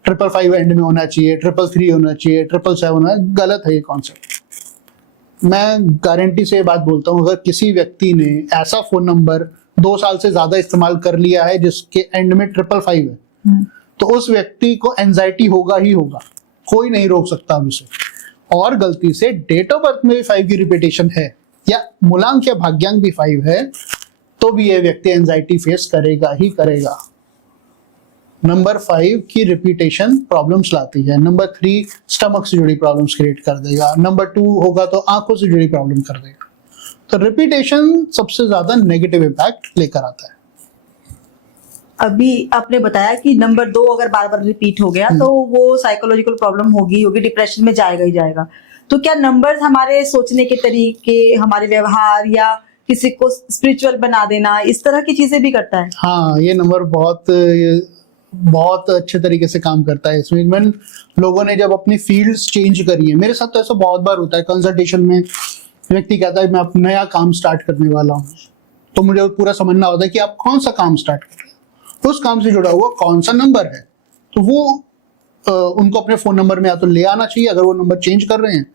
555 एंड में होना चाहिए, 333 होना चाहिए, 777 होना, गलत है ये कॉन्सेप्ट। मैं गारंटी से ये बात बोलता हूँ, अगर किसी व्यक्ति ने ऐसा फोन नंबर 2 साल से ज्यादा इस्तेमाल कर लिया है, जिसके एंड में 555 है, तो उस व्यक्ति को एंजाइटी होगा ही होगा, कोई नहीं रोक सकता अब इसे। और गलती से डेट ऑफ बर्थ में भी 5 की रिपीटेशन है या मूलांक या भाग्यांक भी 5 है, तो भी यह व्यक्ति एंजाइटी फेस करेगा ही करेगा। नंबर 5 की रिपीटेशन प्रॉब्लम्स लाती है। नंबर 3 स्टमक से जुड़ी प्रॉब्लम्स क्रिएट कर देगा। नंबर 2 होगा तो आंखों से जुड़ी प्रॉब्लम कर देगा। तो रिपीटेशन सबसे ज्यादा नेगेटिव इम्पैक्ट लेकर आता है। अभी आपने बताया कि नंबर 2 अगर बार बार रिपीट हो गया तो वो साइकोलॉजिकल प्रॉब्लम होगी, डिप्रेशन में जाएगा ही जाएगा। तो क्या नंबर्स हमारे सोचने के तरीके, हमारे व्यवहार या किसी को स्पिरिचुअल बना देना, इस तरह की चीजें भी करता है? हाँ, ये नंबर बहुत अच्छे तरीके से काम करता है। इसमें इवन लोगों ने जब अपनी फील्ड्स चेंज करी है, मेरे साथ तो ऐसा बहुत बार होता है, कंसल्टेशन में व्यक्ति कहता है मैं अब नया काम स्टार्ट करने वाला हूँ, तो मुझे पूरा समझना होता है कि आप कौन सा काम स्टार्ट कर रहे हैं, उस काम से जुड़ा हुआ कौन सा नंबर है। तो वो उनको अपने फोन नंबर में या तो ले आना चाहिए अगर वो नंबर चेंज कर रहे हैं,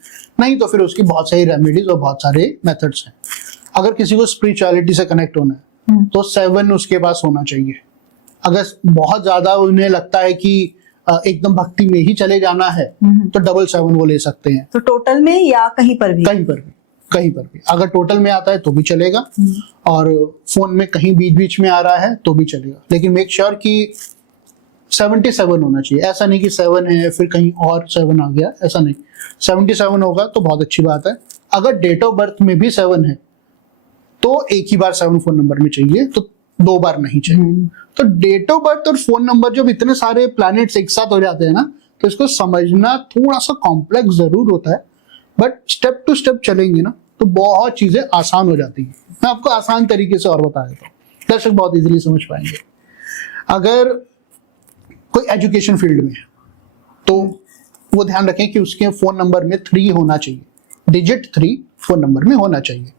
नहीं तो फिर उसकी बहुत सारी रेमेडीज और बहुत सारे मेथड्स हैं। अगर किसी को स्पिरिचुअलिटी से कनेक्ट होना है तो 7 उसके पास होना चाहिए। अगर बहुत ज्यादा उन्हें लगता है कि एकदम भक्ति में ही चले जाना है तो 777 वो ले सकते हैं। तो टोटल में या कहीं पर भी? कहीं पर भी अगर टोटल में आता है तो भी चलेगा, और फोन में कहीं बीच बीच में आ रहा है तो भी चलेगा, लेकिन मेक श्योर कि 77 होना चाहिए। ऐसा नहीं कि 7 है फिर कहीं और 7 आ गया, ऐसा नहीं। 77 होगा तो बहुत अच्छी बात है। अगर डेट ऑफ बर्थ में भी 7 है तो एक ही बार 7 फोन नंबर में चाहिए, तो 2 बार नहीं चाहिए। तो डेट ऑफ बर्थ और फोन नंबर जब इतने सारे प्लैनेट्स एक साथ हो जाते हैं ना, तो इसको समझना थोड़ा सा कॉम्प्लेक्स जरूर होता है, बट स्टेप टू स्टेप चलेंगे ना तो बहुत चीजें आसान हो जाती हैं। मैं आपको आसान तरीके से और बता देता हूँ, दर्शक बहुत इजीली समझ पाएंगे। अगर कोई एजुकेशन फील्ड में है तो वो ध्यान रखें कि उसके फोन नंबर में 3 होना चाहिए, डिजिट 3 फोन नंबर में होना चाहिए।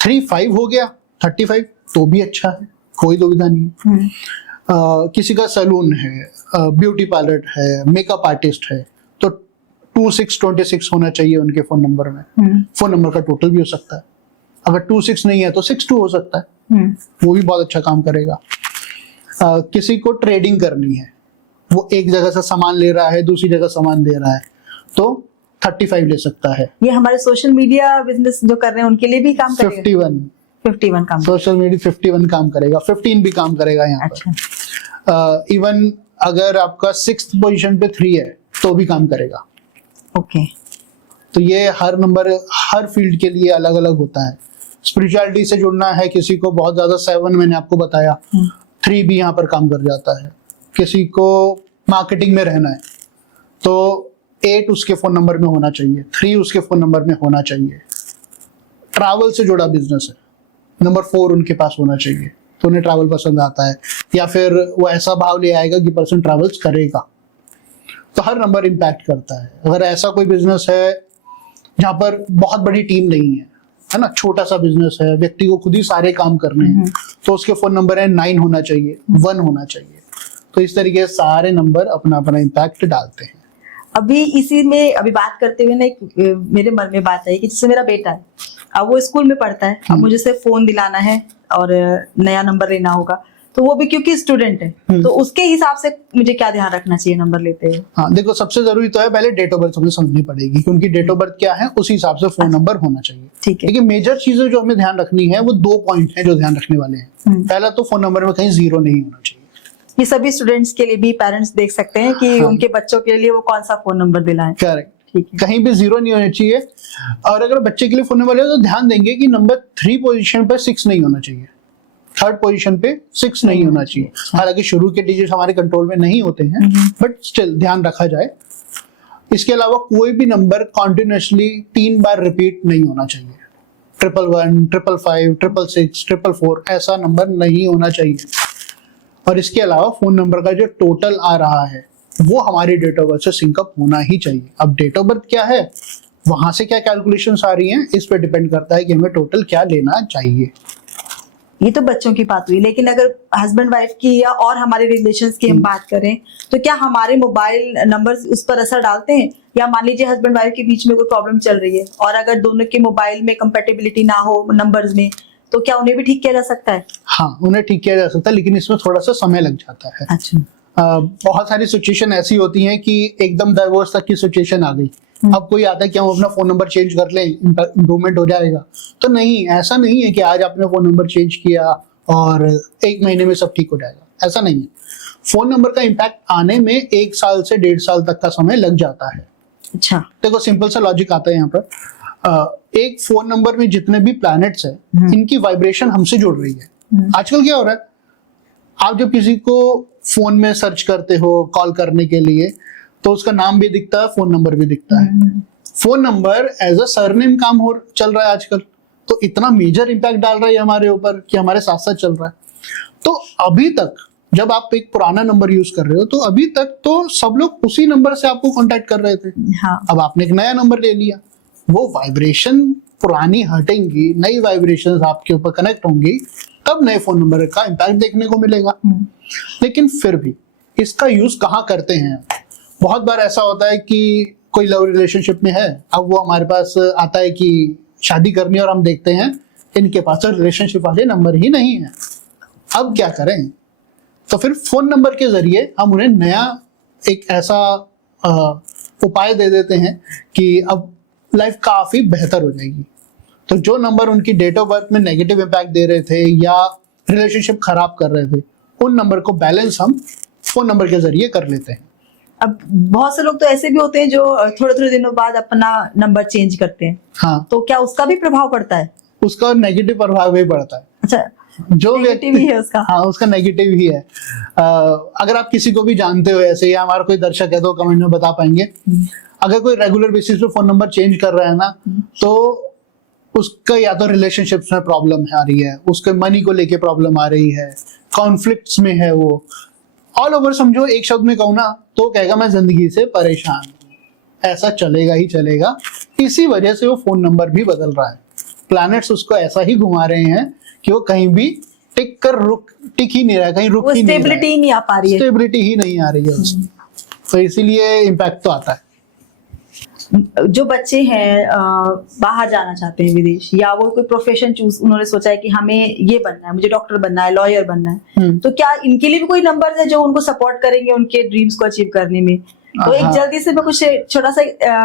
35 हो गया 35 तो भी अच्छा है, कोई दुविधा नहीं है। किसी का सैलून है, ब्यूटी पार्लर है, मेकअप आर्टिस्ट है, तो 2626 होना चाहिए उनके फोन नंबर में। फोन नंबर का टोटल भी हो सकता है। अगर 26 नहीं है तो 62 हो सकता है, वो भी बहुत अच्छा काम करेगा। किसी को ट्रेडिंग करनी है, वो एक जगह से सामान ले रहा है दूसरी जगह सामान दे रहा है, तो 35 ले सकता है। ये हमारे सोशल मीडिया बिजनेस जो कर रहे हैं उनके लिए भी काम करेगा? 51 काम, सोशल मीडिया 51 काम करेगा, 15 भी काम करेगा यहाँ पर। इवन अगर आपका 6th पोजीशन पे 3 है तो भी काम करेगा। ओके। तो ये हर नंबर हर फील्ड के लिए अलग अलग होता है। स्पिरिचुअलिटी से जुड़ना है किसी को बहुत ज्यादा 7 मैंने आपको बताया, 3 भी यहाँ पर काम कर जाता है। किसी को मार्केटिंग में रहना है तो 8 उसके फोन नंबर में होना चाहिए, 3 उसके फोन नंबर में होना चाहिए। ट्रैवल से जुड़ा बिजनेस है, नंबर 4 उनके पास होना चाहिए, तो उन्हें ट्रैवल पसंद आता है, या फिर वो ऐसा भाव ले आएगा कि पर्सन ट्रैवल्स करेगा। तो हर नंबर इम्पैक्ट करता है। अगर ऐसा कोई बिजनेस है जहाँ पर बहुत बड़ी टीम नहीं है ना, छोटा सा बिजनेस है, व्यक्ति को खुद ही सारे काम करने हैं, तो उसके फोन नंबर है 9 होना चाहिए, 1 होना चाहिए। तो इस तरीके से सारे नंबर अपना अपना इम्पैक्ट डालते हैं। अभी इसी में अभी बात करते हुए ना मेरे मन में बात आई कि जैसे मेरा बेटा है, अब वो स्कूल में पढ़ता है, अब मुझे सिर्फ फोन दिलाना है और नया नंबर लेना होगा, तो वो भी क्योंकि स्टूडेंट है, तो उसके हिसाब से मुझे क्या ध्यान रखना चाहिए नंबर लेते हुए? हाँ देखो, सबसे जरूरी तो है पहले डेट ऑफ बर्थ हमें समझनी पड़ेगी कि उनकी डेट ऑफ बर्थ क्या है, उसी हिसाब से फोन नंबर होना चाहिए। ठीक है। लेकिन मेजर चीजें जो हमें ध्यान रखनी है वो 2 पॉइंट है जो ध्यान रखने वाले हैं। पहला तो फोन नंबर में कहीं 0 नहीं होना चाहिए। ये सभी स्टूडेंट्स के लिए भी पेरेंट्स देख सकते हैं कि उनके बच्चों के लिए वो कौन सा फोन नंबर दिलाएं। करेक्ट, ठीक है। कहीं भी 0 नहीं होना चाहिए। और अगर बच्चे के लिए फोन नंबर है तो ध्यान देंगे कि नंबर 3 पोजीशन पे 6 नहीं होना चाहिए, 3rd पोजीशन पे 6 नहीं होना चाहिए। हालांकि शुरू के डिजिट हमारे कंट्रोल में नहीं होते हैं, बट स्टिल ध्यान रखा जाए। इसके अलावा कोई भी नंबर कॉन्टिन्यूसली 3 बार रिपीट नहीं होना चाहिए। 111, 555, 666, 444 ऐसा नंबर नहीं होना चाहिए। और इसके अलावा फोन नंबर का जो टोटल आ रहा है वो हमारी डेट ऑफ बर्थ से सिंकअप होना ही चाहिए। अब डेट ऑफ बर्थ क्या है, वहां से क्या कैलकुलेशंस आ रही हैं, इस पे डिपेंड करता है कि हमें टोटल क्या लेना चाहिए। ये तो बच्चों की बात हुई, लेकिन अगर हस्बैंड वाइफ की या और हमारे रिलेशंस की हम बात करें तो क्या हमारे मोबाइल नंबर्स उस पर असर डालते हैं? या मान लीजिए हस्बैंड वाइफ के बीच में कोई प्रॉब्लम चल रही है और अगर दोनों के मोबाइल में कंपेटेबिलिटी ना हो नंबर्स में, तो क्या उन्हें भी ठीक किया जा सकता है? हाँ, उन्हें ठीक किया जा सकता है, लेकिन इसमें थोड़ा सा समय लग जाता है। अच्छा। बहुत सारी सिचुएशन ऐसी होती हैं कि एकदम डाइवोर्स तक की सिचुएशन आ गई, अब कोई आता है कि हम अपना फोन नंबर चेंज कर लें, इम्प्रूवमेंट हो जाएगा। तो नहीं, ऐसा नहीं है कि आज आपने फोन नंबर चेंज किया और 1 महीने में सब ठीक हो जाएगा, ऐसा नहीं है। फोन नंबर का इम्पैक्ट आने में 1 साल से 1.5 साल तक का समय लग जाता है। अच्छा। देखो, सिंपल सा लॉजिक आता है यहाँ पर। एक फोन नंबर में जितने भी प्लैनेट्स हैं, इनकी वाइब्रेशन हमसे जुड़ रही है। आजकल क्या हो रहा है, आप जब किसी को फोन में सर्च करते हो कॉल करने के लिए, तो उसका नाम भी दिखता है, फोन नंबर भी दिखता है। Phone number as a surname काम हो चल रहा है आजकल, तो इतना मेजर इम्पैक्ट डाल रहा है हमारे ऊपर कि हमारे साथ साथ चल रहा है। तो अभी तक जब आप एक पुराना नंबर यूज कर रहे हो, तो अभी तक तो सब लोग उसी नंबर से आपको कांटेक्ट कर रहे थे। हाँ। अब आपने एक नया नंबर ले लिया, वो वाइब्रेशन पुरानी हटेंगी, नई वाइब्रेशंस आपके ऊपर कनेक्ट होंगी, तब नए फोन नंबर का इम्पैक्ट देखने को मिलेगा। लेकिन फिर भी इसका यूज कहाँ करते हैं? बहुत बार ऐसा होता है कि कोई लव रिलेशनशिप में है, अब वो हमारे पास आता है कि शादी करनी है, और हम देखते हैं इनके पास तो रिलेशनशिप वाले नंबर ही नहीं है। अब क्या करें? तो फिर फोन नंबर के जरिए हम उन्हें नया एक ऐसा उपाय दे देते हैं कि अब लाइफ काफी बेहतर हो जाएगी। तो जो नंबर उनकी डेट ऑफ बर्थ में नेगेटिव इम्पैक्ट दे रहे थे या रिलेशनशिप खराब कर रहे थे, उन नंबर को बैलेंस हम फोन नंबर के जरिए कर लेते हैं। अब बहुत से लोग तो ऐसे भी होते हैं जो थोड़े थोड़े दिनों बाद अपना नंबर चेंज करते हैं। हाँ, तो क्या उसका भी प्रभाव पड़ता है? उसका नेगेटिव प्रभाव भी पड़ता है। अच्छा, जो नेगेटिव ही है उसका? हाँ, उसका नेगेटिव ही है। अगर आप किसी को भी जानते हो ऐसे, या हमारा कोई दर्शक है तो कमेंट में बता पाएंगे, अगर कोई रेगुलर बेसिस पे फोन नंबर चेंज कर रहा है ना, तो उसका या तो रिलेशनशिप्स में प्रॉब्लम आ रही है, उसके मनी को लेके प्रॉब्लम आ रही है, कॉन्फ्लिक्ट्स में है वो, ऑल ओवर समझो, एक शब्द में कहूँ ना तो कहेगा मैं जिंदगी से परेशान हूं। ऐसा चलेगा ही चलेगा। इसी वजह से वो फोन नंबर भी बदल रहा है। प्लैनेट्स उसको ऐसा ही घुमा रहे हैं कि वो कहीं भी टिक ही नहीं रहा है, कहीं रुक ही नहीं रहा है, स्टेबिलिटी नहीं आ पा रही है, स्टेबिलिटी ही नहीं आ रही है उसमें। तो इसीलिए इम्पैक्ट तो आता है। जो बच्चे हैं बाहर जाना चाहते हैं विदेश, या वो कोई प्रोफेशन चूज, उन्होंने सोचा है कि हमें ये बनना है, मुझे डॉक्टर बनना है, लॉयर बनना है, तो क्या इनके लिए भी कोई नंबर है जो उनको सपोर्ट करेंगे उनके ड्रीम्स को अचीव करने में? तो एक जल्दी से मैं कुछ छोटा सा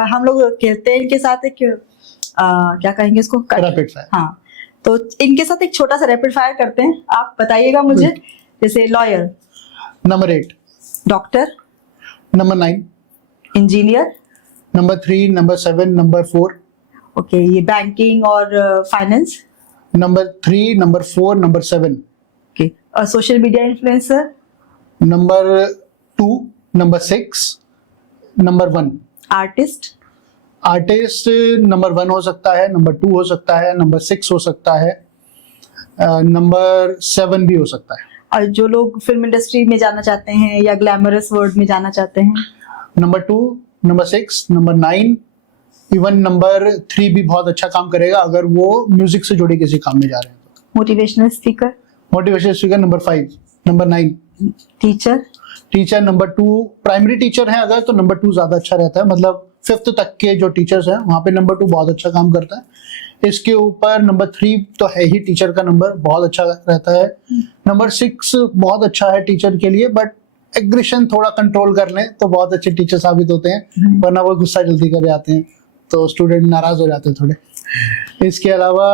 हम लोग खेलते हैं इनके साथ, एक क्या कहेंगे इसको, रैपिड फायर। हाँ, तो इनके साथ एक छोटा सा रैपिड फायर करते हैं। आप बताइएगा मुझे, जैसे lawyer, number 8, doctor, number 9, engineer, number 3, number 7, number 4। Okay, ये बैंकिंग और finance, number 3, number 4, number 7। Okay, और social media influencer, number 2, number 6, number 1। Artist, artist number 1 हो सकता है, नंबर 2 हो सकता है, नंबर 6 हो सकता है, नंबर 7 भी हो सकता है। और जो लोग फिल्म इंडस्ट्री में जाना चाहते हैं या ग्लैमरस वर्ल्ड में जाना चाहते हैं, number 2, number 6, number 9, even number 3 भी बहुत अच्छा काम करेगा अगर वो म्यूजिक से जुड़े किसी काम में जा रहे हैं तो। Motivational speaker, motivational speaker number 5, number 9। Teacher, teacher number 2, primary teacher है अगर तो नंबर 2 ज्यादा अच्छा रहता है, मतलब 5th तक के जो टीचर्स हैं वहाँ पे नंबर 2 बहुत अच्छा काम करता है। इसके ऊपर नंबर 3 तो है ही, टीचर का नंबर बहुत अच्छा रहता है। नंबर 6 बहुत अच्छा है टीचर के लिए, बट एग्रेशन थोड़ा कंट्रोल कर लें तो बहुत अच्छे टीचर साबित होते हैं, वरना वो गुस्सा जल्दी कर जाते हैं तो स्टूडेंट नाराज हो जाते हैं थोड़े। इसके अलावा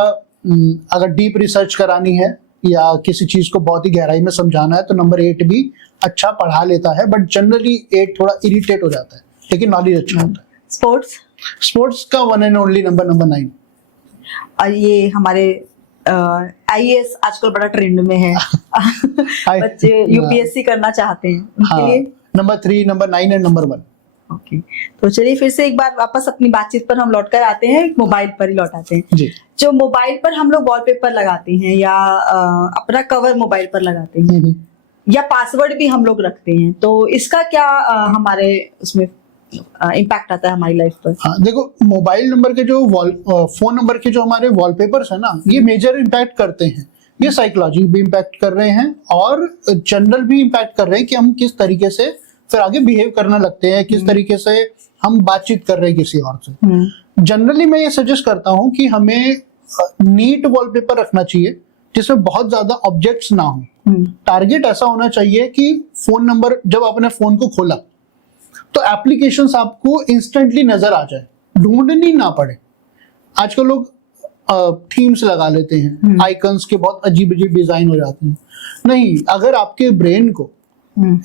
अगर डीप रिसर्च करानी है या किसी चीज को बहुत ही गहराई में समझाना है तो नंबर 8 भी अच्छा पढ़ा लेता है, बट जनरली 8 थोड़ा इरिटेट हो जाता है, लेकिन नॉलेज अच्छा होता है। स्पोर्ट्स, स्पोर्ट्स का 1 एंड ओनली नंबर 9। और ये हमारे आईएएस आजकल बड़ा ट्रेंड में है बच्चे यूपीएससी करना चाहते हैं उनके लिए number 3, number 9 and number 1। Okay, तो चलिए फिर से एक बार वापस अपनी बातचीत पर हम लौट कर आते हैं, मोबाइल पर ही लौट आते हैं जी। जो मोबाइल पर हम लोग वॉलपेपर लगाते हैं या अपना कवर मोबाइल पर लगाते हैं या पासवर्ड भी हम लोग रखते हैं, तो इसका क्या हमारे उसमें इम्पैक्ट आता है हमारी लाइफ पर? हाँ, देखो, मोबाइल नंबर के जो फोन नंबर के जो हमारे वॉलपेपर्स है ना, ये मेजर इम्पैक्ट करते हैं। ये साइकोलॉजी भी इम्पैक्ट कर रहे हैं और जनरल भी इम्पैक्ट कर रहे हैं कि हम किस तरीके से फिर आगे बिहेव करने लगते हैं, किस तरीके से हम बातचीत कर रहे हैं किसी और से। जनरली मैं ये सजेस्ट करता हूँ कि हमें नीट वॉलपेपर रखना चाहिए जिसमें बहुत ज्यादा ऑब्जेक्ट्स ना हो। टारगेट ऐसा होना चाहिए कि फोन नंबर जब आपने फोन को खोला तो एप्लीकेशंस आपको इंस्टेंटली नजर आ जाए, ढूंढनी ना पड़े। आजकल लोग थीम्स लगा लेते हैं, आइकन्स के बहुत अजीब अजीब डिजाइन हो जाते हैं। नहीं, अगर आपके ब्रेन को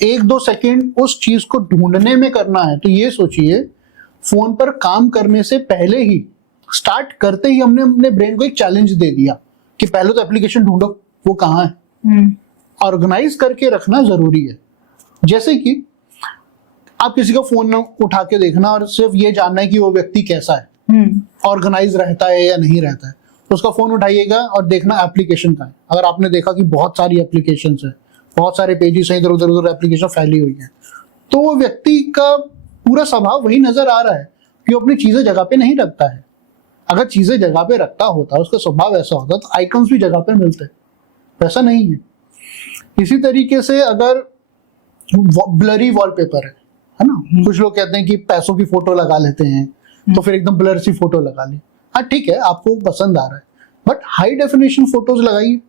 1-2 सेकेंड उस चीज को ढूंढने में करना है तो ये सोचिए, फोन पर काम करने से पहले ही, स्टार्ट करते ही हमने अपने ब्रेन को एक चैलेंज दे दिया कि पहले तो एप्लीकेशन ढूंढो वो कहाँ है। ऑर्गेनाइज करके रखना जरूरी है। जैसे कि आप किसी का फोन उठा के देखना और सिर्फ ये जानना है कि वो व्यक्ति कैसा है, ऑर्गेनाइज रहता है या नहीं रहता है, तो उसका फोन उठाइएगा और देखना एप्लीकेशन का है। अगर आपने देखा कि बहुत सारी एप्लीकेशंस है, बहुत सारे पेजेस हैं, इधर उधर एप्लीकेशन फैली हुई है, तो वो व्यक्ति का पूरा स्वभाव वही नजर आ रहा है कि वो अपनी चीजें जगह पे नहीं रखता है। अगर चीजें जगह पे रखता होता, उसका स्वभाव ऐसा होता, तो आइकन्स भी जगह पे मिलते, वैसा नहीं है। इसी तरीके से अगर ब्लरी वॉलपेपर है ना, कुछ लोग कहते हैं कि पैसों की फोटो लगा लेते हैं तो फिर एकदम ब्लर सी फोटो लगा ली। हाँ ठीक है, आपको पसंद आ रहा है, बट हाई डेफिनेशन फोटोज लगाइए।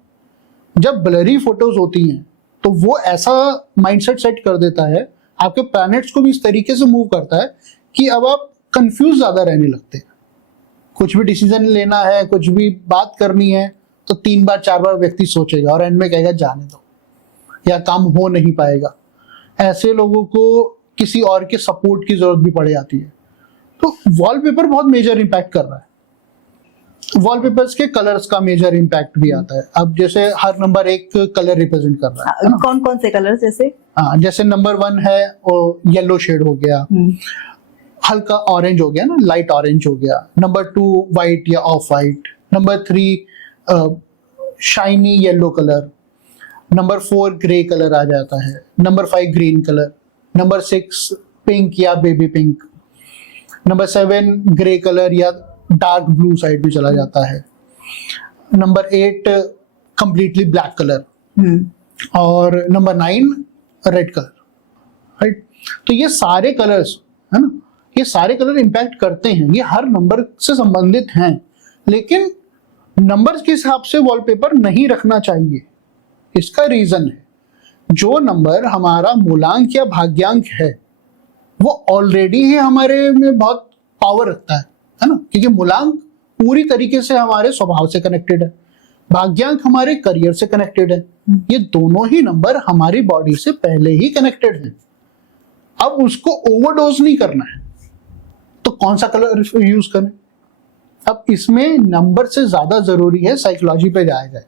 जब ब्लरी फोटोज होती हैं तो वो ऐसा माइंडसेट सेट कर देता है, आपके प्लैनेट्स को भी इस तरीके से मूव करता है कि अब आप कंफ्यूज ज्यादा रहने लगते हैं। कुछ भी डिसीजन लेना है, कुछ भी बात करनी है, तो 3 बार 4 बार व्यक्ति सोचेगा और एंड में कहेगा जाने दो, या काम हो नहीं पाएगा। ऐसे लोगों को किसी और के सपोर्ट की जरूरत भी पड़ जाती है। तो वॉलपेपर बहुत मेजर इंपैक्ट कर रहा है। वॉलपेपर्स के कलर्स का मेजर इंपैक्ट भी आता है। अब जैसे हर नंबर एक कलर रिप्रेजेंट कर रहा है ना? कौन कौन से कलर? जैसे हाँ, जैसे नंबर 1 है वो येलो शेड हो गया, हल्का ऑरेंज हो गया ना, लाइट ऑरेंज हो गया। नंबर 2 वाइट या off white. Number 3 shiny yellow colour. Number 4 grey colour आ जाता है। Number 5 green colour. Number 6 pink या baby pink. Number 7 grey colour या डार्क ब्लू साइड भी चला जाता है। Number 8 completely black colour. और नंबर 9 रेड कलर। राइट, तो ये सारे कलर्स है ना, ये सारे कलर इंपैक्ट करते हैं, ये हर नंबर से संबंधित हैं। लेकिन नंबर्स के हिसाब से वॉलपेपर नहीं रखना चाहिए। इसका रीजन है, जो नंबर हमारा मूलांक या भाग्यांक है वो ऑलरेडी ही हमारे में बहुत पावर रखता है ना, क्योंकि मूलांक पूरी तरीके से हमारे स्वभाव से कनेक्टेड है, भाग्यांक हमारे करियर से कनेक्टेड है। ये दोनों ही नंबर हमारी बॉडी से पहले ही कनेक्टेड है। अब उसको ओवरडोज नहीं करना है तो कौन सा कलर यूज करें? अब इसमें नंबर से ज्यादा जरूरी है साइकोलॉजी पे जाया जाए।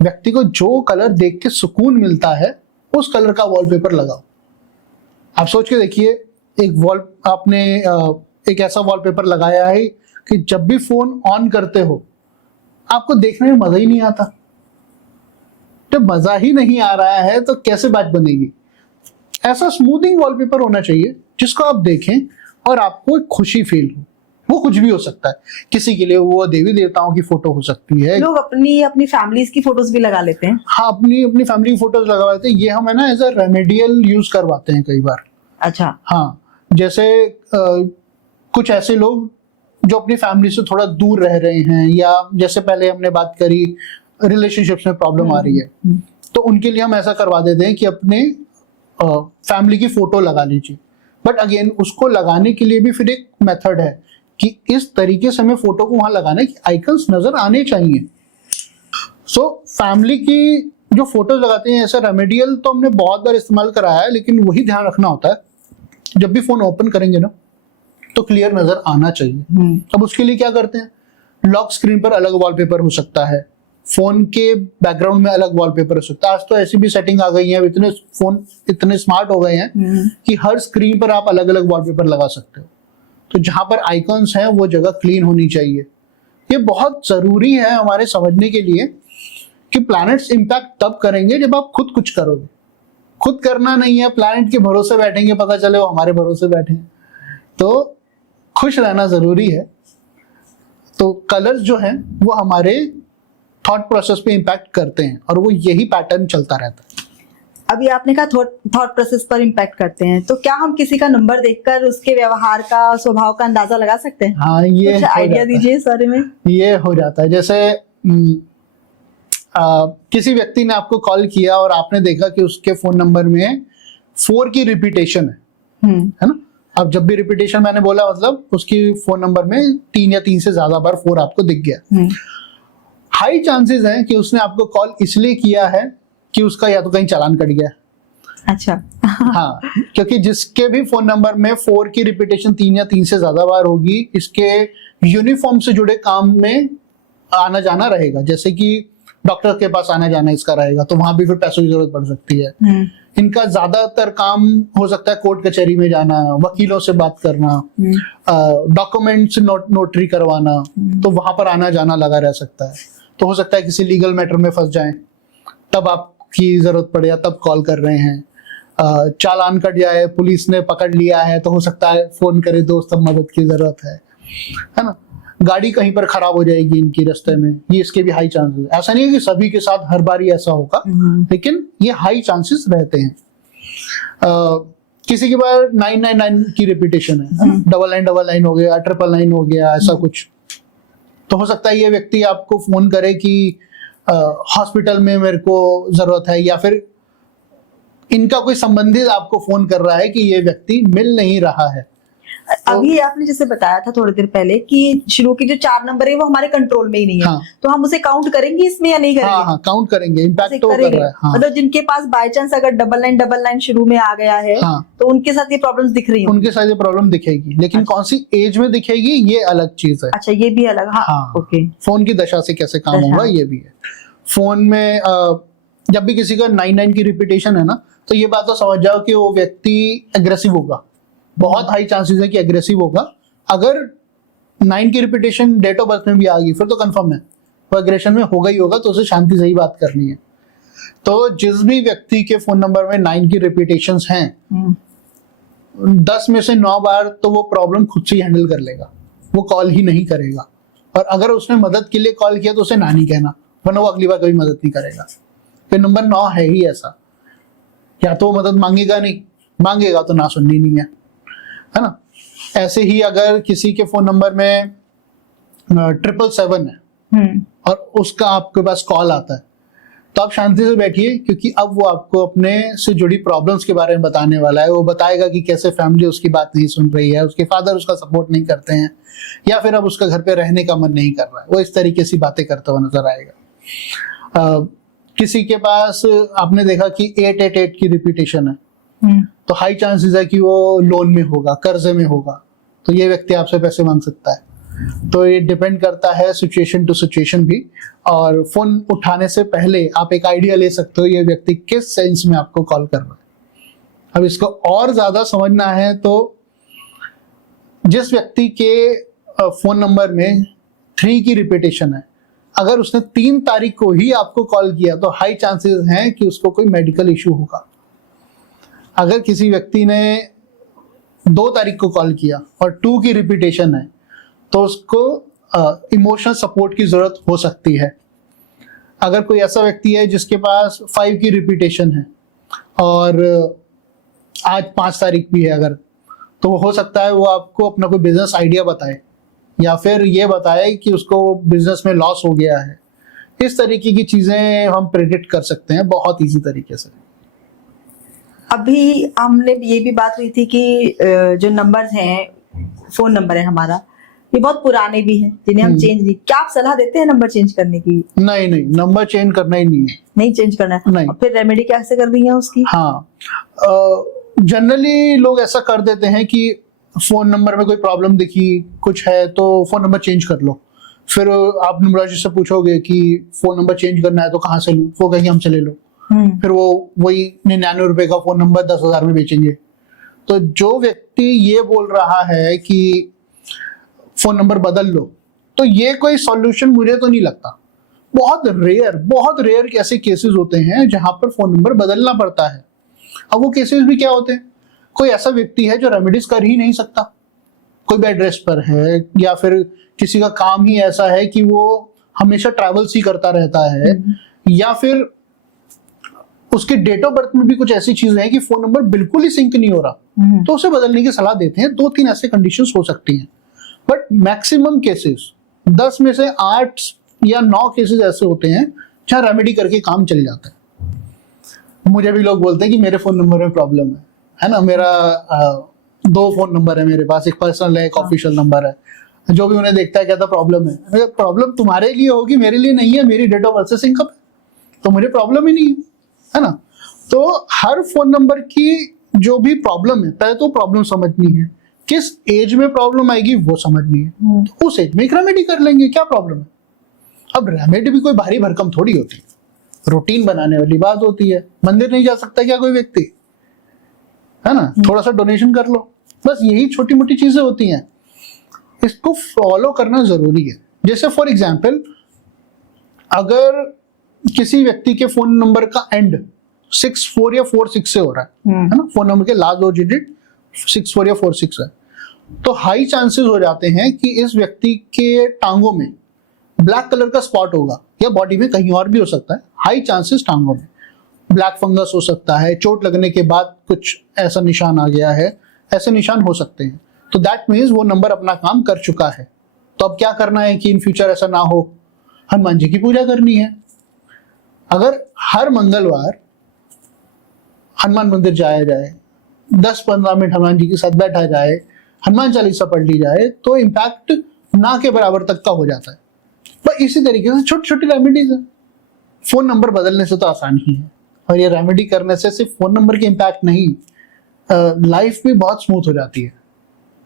व्यक्ति को जो कलर देख के सुकून मिलता है उस कलर का वॉलपेपर लगाओ। आप सोच के देखिए, आपने एक ऐसा वॉलपेपर लगाया है कि जब भी फोन ऑन करते हो आपको देखने में मजा ही नहीं आता। जब मजा ही नहीं आ रहा है तो कैसे बात बनेगी? ऐसा स्मूथिंग वॉलपेपर होना चाहिए जिसको आप देखें और आपको एक खुशी फील हो। वो कुछ भी हो सकता है, किसी के लिए वो देवी देवताओं की फोटो हो सकती है। लोग अपनी फैमिलीज की फोटोज भी लगा लेते हैं। हाँ, अपनी फैमिली की फोटोज लगा लेते हैं। ये हम है ना एज अ रेमेडियल यूज करवाते हैं कई बार। अच्छा। हाँ, जैसे कुछ ऐसे लोग जो अपनी फैमिली से थोड़ा दूर रह रहे हैं, या जैसे पहले हमने बात करी रिलेशनशिप्स में प्रॉब्लम आ रही है, तो उनके लिए हम ऐसा करवा देते हैं कि अपने फैमिली की फोटो लगा लीजिए। बट अगेन उसको लगाने के लिए भी फिर एक मेथड है कि इस तरीके से हमें फोटो को वहां लगाना है कि आइकन्स नजर आने चाहिए। सो फैमिली की जो फोटोज लगाते हैं ऐसा रेमेडियल तो हमने बहुत बार इस्तेमाल कराया है, लेकिन वही ध्यान रखना होता है जब भी फोन ओपन करेंगे ना तो क्लियर नजर आना चाहिए। अब उसके लिए क्या करते हैं, लॉक स्क्रीन पर अलग वॉलपेपर हो सकता है, फोन के बैकग्राउंड में अलग वॉलपेपर हो सकता है। आज तो ऐसी भी सेटिंग आ गई है, इतने फोन इतने स्मार्ट हो गए हैं कि हर स्क्रीन पर आप अलग अलग वॉलपेपर लगा सकते हो। तो जहां पर आइकॉन्स हैं वो जगह क्लीन होनी चाहिए। ये बहुत जरूरी है हमारे समझने के लिए कि प्लैनेट्स इंपैक्ट तब करेंगे जब आप खुद कुछ करोगे। खुद करना नहीं है, प्लैनेट के भरोसे बैठेंगे, पता चले वो हमारे भरोसे बैठे हैं। तो खुश रहना जरूरी है। तो कलर्स जो हैं वो हमारे थॉट प्रोसेस पे इंपैक्ट करते हैं और वो यही पैटर्न चलता रहता है। अभी आपने कहा थॉट प्रोसेस पर इम्पैक्ट करते हैं, तो क्या हम किसी का नंबर देखकर उसके व्यवहार का, स्वभाव का अंदाजा लगा सकते हैं? हाँ, ये कुछ हो आइडिया जाता है। दीजिए इस बारे में। ये हो जाता है, जैसे किसी व्यक्ति ने आपको कॉल किया और आपने देखा कि उसके फोन नंबर में 4 की रिपीटेशन है ना। अब जब भी रिपीटेशन मैंने बोला, मतलब उसकी फोन नंबर में 3 या 3 से ज्यादा बार 4 आपको दिख गया। हाई चांसेस हैं कि उसने आपको कॉल इसलिए किया है कि उसका या तो कहीं चालान कट गया। अच्छा। हाँ, क्योंकि जिसके भी फोन नंबर में 4 की रिपीटेशन 3 या 3 से ज्यादा बार होगी, इसके यूनिफॉर्म से जुड़े काम में आना जाना रहेगा। जैसे कि डॉक्टर के पास आना जाना इसका रहेगा, तो वहां भी फिर पैसों की जरूरत पड़ सकती है। इनका ज्यादातर काम हो सकता है कोर्ट कचहरी में जाना, वकीलों से बात करना, डॉक्यूमेंट्स नोटरी करवाना, तो वहां पर आना जाना लगा रह सकता है। तो हो सकता है किसी लीगल मैटर में फंस जाएं, तब आपकी जरूरत पड़े या तब कॉल कर रहे हैं। चालान कट जाए, पुलिस ने पकड़ लिया है, तो हो सकता है फोन करे दोस्त, तब मदद की जरूरत है ना। गाड़ी कहीं पर खराब हो जाएगी इनकी रास्ते में, ये इसके भी हाई चांसेस। ऐसा नहीं है कि सभी के साथ हर बार ही ऐसा होगा, लेकिन ये हाई चांसेस रहते हैं। किसी के पास 999 की रिपीटेशन है, 999 हो गया, 999 हो गया, ऐसा कुछ, तो हो सकता है ये व्यक्ति आपको फोन करे कि हॉस्पिटल में मेरे को जरूरत है, या फिर इनका कोई संबंधित आपको फोन कर रहा है कि ये व्यक्ति मिल नहीं रहा है। अभी आपने जैसे बताया था थोड़ी देर पहले कि शुरू के जो 4 नंबर है वो हमारे कंट्रोल में ही नहीं है। हाँ। तो हम उसे काउंट करेंगे इसमें या नहीं करेंगे? हाँ, काउंट करेंगे, इम्पैक्ट तो कर करेंगे। रहा है। हाँ। मतलब जिनके पास बाय चांस अगर 9999 शुरू में आ गया है, हाँ। तो उनके साथ ये प्रॉब्लम्स दिख रही होंगी। उनके साथ ये प्रॉब्लम दिखेगी, लेकिन कौन सी एज में दिखेगी ये अलग चीज है। अच्छा, ये भी अलग। हाँ, ओके। फोन की दशा से कैसे काम होगा ये भी है। फोन में जब भी किसी का 99 की रिपीटेशन है ना, तो ये बात तो समझ जाओ कि वो व्यक्ति एग्रेसिव होगा। बहुत हाई चांसेस है कि एग्रेसिव होगा। अगर 9 की रिपीटेशन डेट ऑफ बर्थ में भी आ गई, फिर तो कंफर्म है वो एग्रेशन में होगा ही होगा, तो उसे शांति से ही बात करनी है। तो जिस भी व्यक्ति के फोन नंबर में 9 की रिपीटेशंस हैं, 10 में से 9 बार तो वो प्रॉब्लम खुद से ही हैंडल कर लेगा, वो कॉल ही नहीं करेगा। और अगर उसने मदद के लिए कॉल किया तो उसे ना नहीं कहना, वरना वो अगली बार कभी मदद नहीं करेगा। फिर नंबर 9 है ही ऐसा, या तो वो मदद मांगेगा नहीं, मांगेगा तो ना सुननी नहीं है ना। ऐसे ही अगर किसी के फोन नंबर में 777 है और उसका आपके पास कॉल आता है, तो आप शांति से बैठिए, क्योंकि अब वो आपको अपने से जुड़ी प्रॉब्लम्स के बारे में बताने वाला है। वो बताएगा कि कैसे फैमिली उसकी बात नहीं सुन रही है, उसके फादर उसका सपोर्ट नहीं करते हैं, या फिर अब उसका घर पे रहने का मन नहीं कर रहा है। वो इस तरीके से बातें करता हुआ नजर आएगा। किसी के पास आपने देखा कि 888 की रिपीटेशन है, तो हाई चांसेस है कि वो लोन में होगा, कर्जे में होगा, तो ये व्यक्ति आपसे पैसे मांग सकता है। तो ये डिपेंड करता है सिचुएशन टू सिचुएशन भी। और फोन उठाने से पहले आप एक आइडिया ले सकते हो ये व्यक्ति किस सेंस में आपको कॉल कर रहा है। अब इसको और ज्यादा समझना है तो जिस व्यक्ति के फोन नंबर में 3 की रिपीटेशन है, अगर उसने 3 तारीख को ही आपको कॉल किया तो हाई चांसेस हैं कि उसको कोई मेडिकल इश्यू होगा। अगर किसी व्यक्ति ने 2 तारीख को कॉल किया और 2 की रिपीटेशन है, तो उसको इमोशनल सपोर्ट की जरूरत हो सकती है। अगर कोई ऐसा व्यक्ति है जिसके पास 5 की रिपीटेशन है और आज 5 तारीख भी है अगर, तो हो सकता है वो आपको अपना कोई बिजनेस आइडिया बताए, या फिर ये बताए कि उसको बिजनेस में लॉस हो गया है। इस तरीके की चीजें हम प्रेडिक्ट कर सकते हैं बहुत इजी तरीके से। अभी हमने ये भी बात हुई थी कि जो नंबर्स हैं, फोन नंबर है हमारा, ये बहुत पुराने भी हैं जिन्हें हम चेंज नहीं। क्या आप सलाह देते हैं नंबर चेंज करने की? नहीं, नंबर चेंज करना ही नहीं है। नहीं चेंज करना है? नहीं। और फिर रेमेडी कैसे कर रही है उसकी? हाँ, जनरली लोग ऐसा कर देते हैं कि फोन नंबर में कोई प्रॉब्लम दिखी कुछ है तो फोन नंबर चेंज कर लो। फिर आप न्यूमरोलॉजिस्ट से पूछोगे कि फोन नंबर चेंज करना है तो कहाँ से लूँ, वो कहेंगे हमसे ले लो। फिर वो वही 99 रुपए का फोन नंबर 10,000 में बेचेंगे। तो जो व्यक्ति ये बोल रहा है कि फोन नंबर बदल लो, तो ये कोई सॉल्यूशन मुझे तो नहीं लगता। बहुत रेयर ऐसे केसेस होते हैं जहां पर फोन नंबर बदलना पड़ता है। अब वो केसेस भी क्या होते हैं, कोई ऐसा व्यक्ति है जो रेमेडीज कर ही नहीं सकता, कोई बेड रेस्ट पर है, या फिर किसी का काम ही ऐसा है कि वो हमेशा ट्रैवल्स ही करता रहता है, या फिर उसके डेट ऑफ बर्थ में भी कुछ ऐसी चीजें हैं कि फोन नंबर बिल्कुल ही सिंक नहीं हो रहा, तो उसे बदलने की सलाह देते हैं। 2-3 ऐसे कंडीशंस हो सकती हैं, बट मैक्सिमम केसेस 10 में से 8 या 9 केसेस ऐसे होते हैं जहां रेमेडी करके काम चल जाता है। मुझे भी लोग बोलते हैं कि मेरे फोन नंबर में प्रॉब्लम है ना, मेरा 2 फोन नंबर है मेरे पास, एक पर्सनल है, एक ऑफिशियल नंबर है। जो भी उन्हें देखता है कहता प्रॉब्लम है। प्रॉब्लम तुम्हारे लिए होगी, मेरे लिए नहीं है, मेरी डेट ऑफ बर्थ से सिंकअप है, तो मुझे प्रॉब्लम ही नहीं है ना। तो हर फोन नंबर की जो भी प्रॉब्लम है, पहले तो प्रॉब्लम समझनी है, किस एज में प्रॉब्लम आएगी वो समझनी है, तो उस एज में एक रेमेडी कर लेंगे, क्या प्रॉब्लम है। अब रेमेडी भी कोई भारी भरकम थोड़ी होती, रूटीन बनाने वाली बात होती है। मंदिर नहीं जा सकता क्या कोई व्यक्ति, है ना, थोड़ा सा डोनेशन कर लो, बस यही छोटी मोटी चीजें होती हैं। इसको फॉलो करना जरूरी है। जैसे फॉर एग्जाम्पल, अगर किसी व्यक्ति के फोन नंबर का एंड 64 या 46 से हो रहा है ना, फोन नंबर के लास्ट 2 डिजिट 64 या 46 है, तो हाई चांसेस हो जाते हैं कि इस व्यक्ति के टांगों में ब्लैक कलर का स्पॉट होगा, या बॉडी में कहीं और भी हो सकता है। हाई चांसेस टांगों में ब्लैक फंगस हो सकता है, चोट लगने के बाद कुछ ऐसा निशान आ गया है, ऐसे निशान हो सकते हैं। तो दैट मीन्स वो नंबर अपना काम कर चुका है। तो अब क्या करना है कि इन फ्यूचर ऐसा ना हो, हनुमान जी की पूजा करनी है। अगर हर मंगलवार हनुमान मंदिर जाया जाए, 10-15 मिनट हनुमान जी के साथ बैठा जाए, हनुमान चालीसा पढ़ ली जाए, तो इम्पैक्ट ना के बराबर तक का हो जाता है। पर इसी तरीके से छोटी छोटी रेमेडीज है। फोन नंबर बदलने से तो आसान ही है, और ये रेमेडी करने से सिर्फ फोन नंबर के इम्पैक्ट नहीं, लाइफ भी बहुत स्मूथ हो जाती है।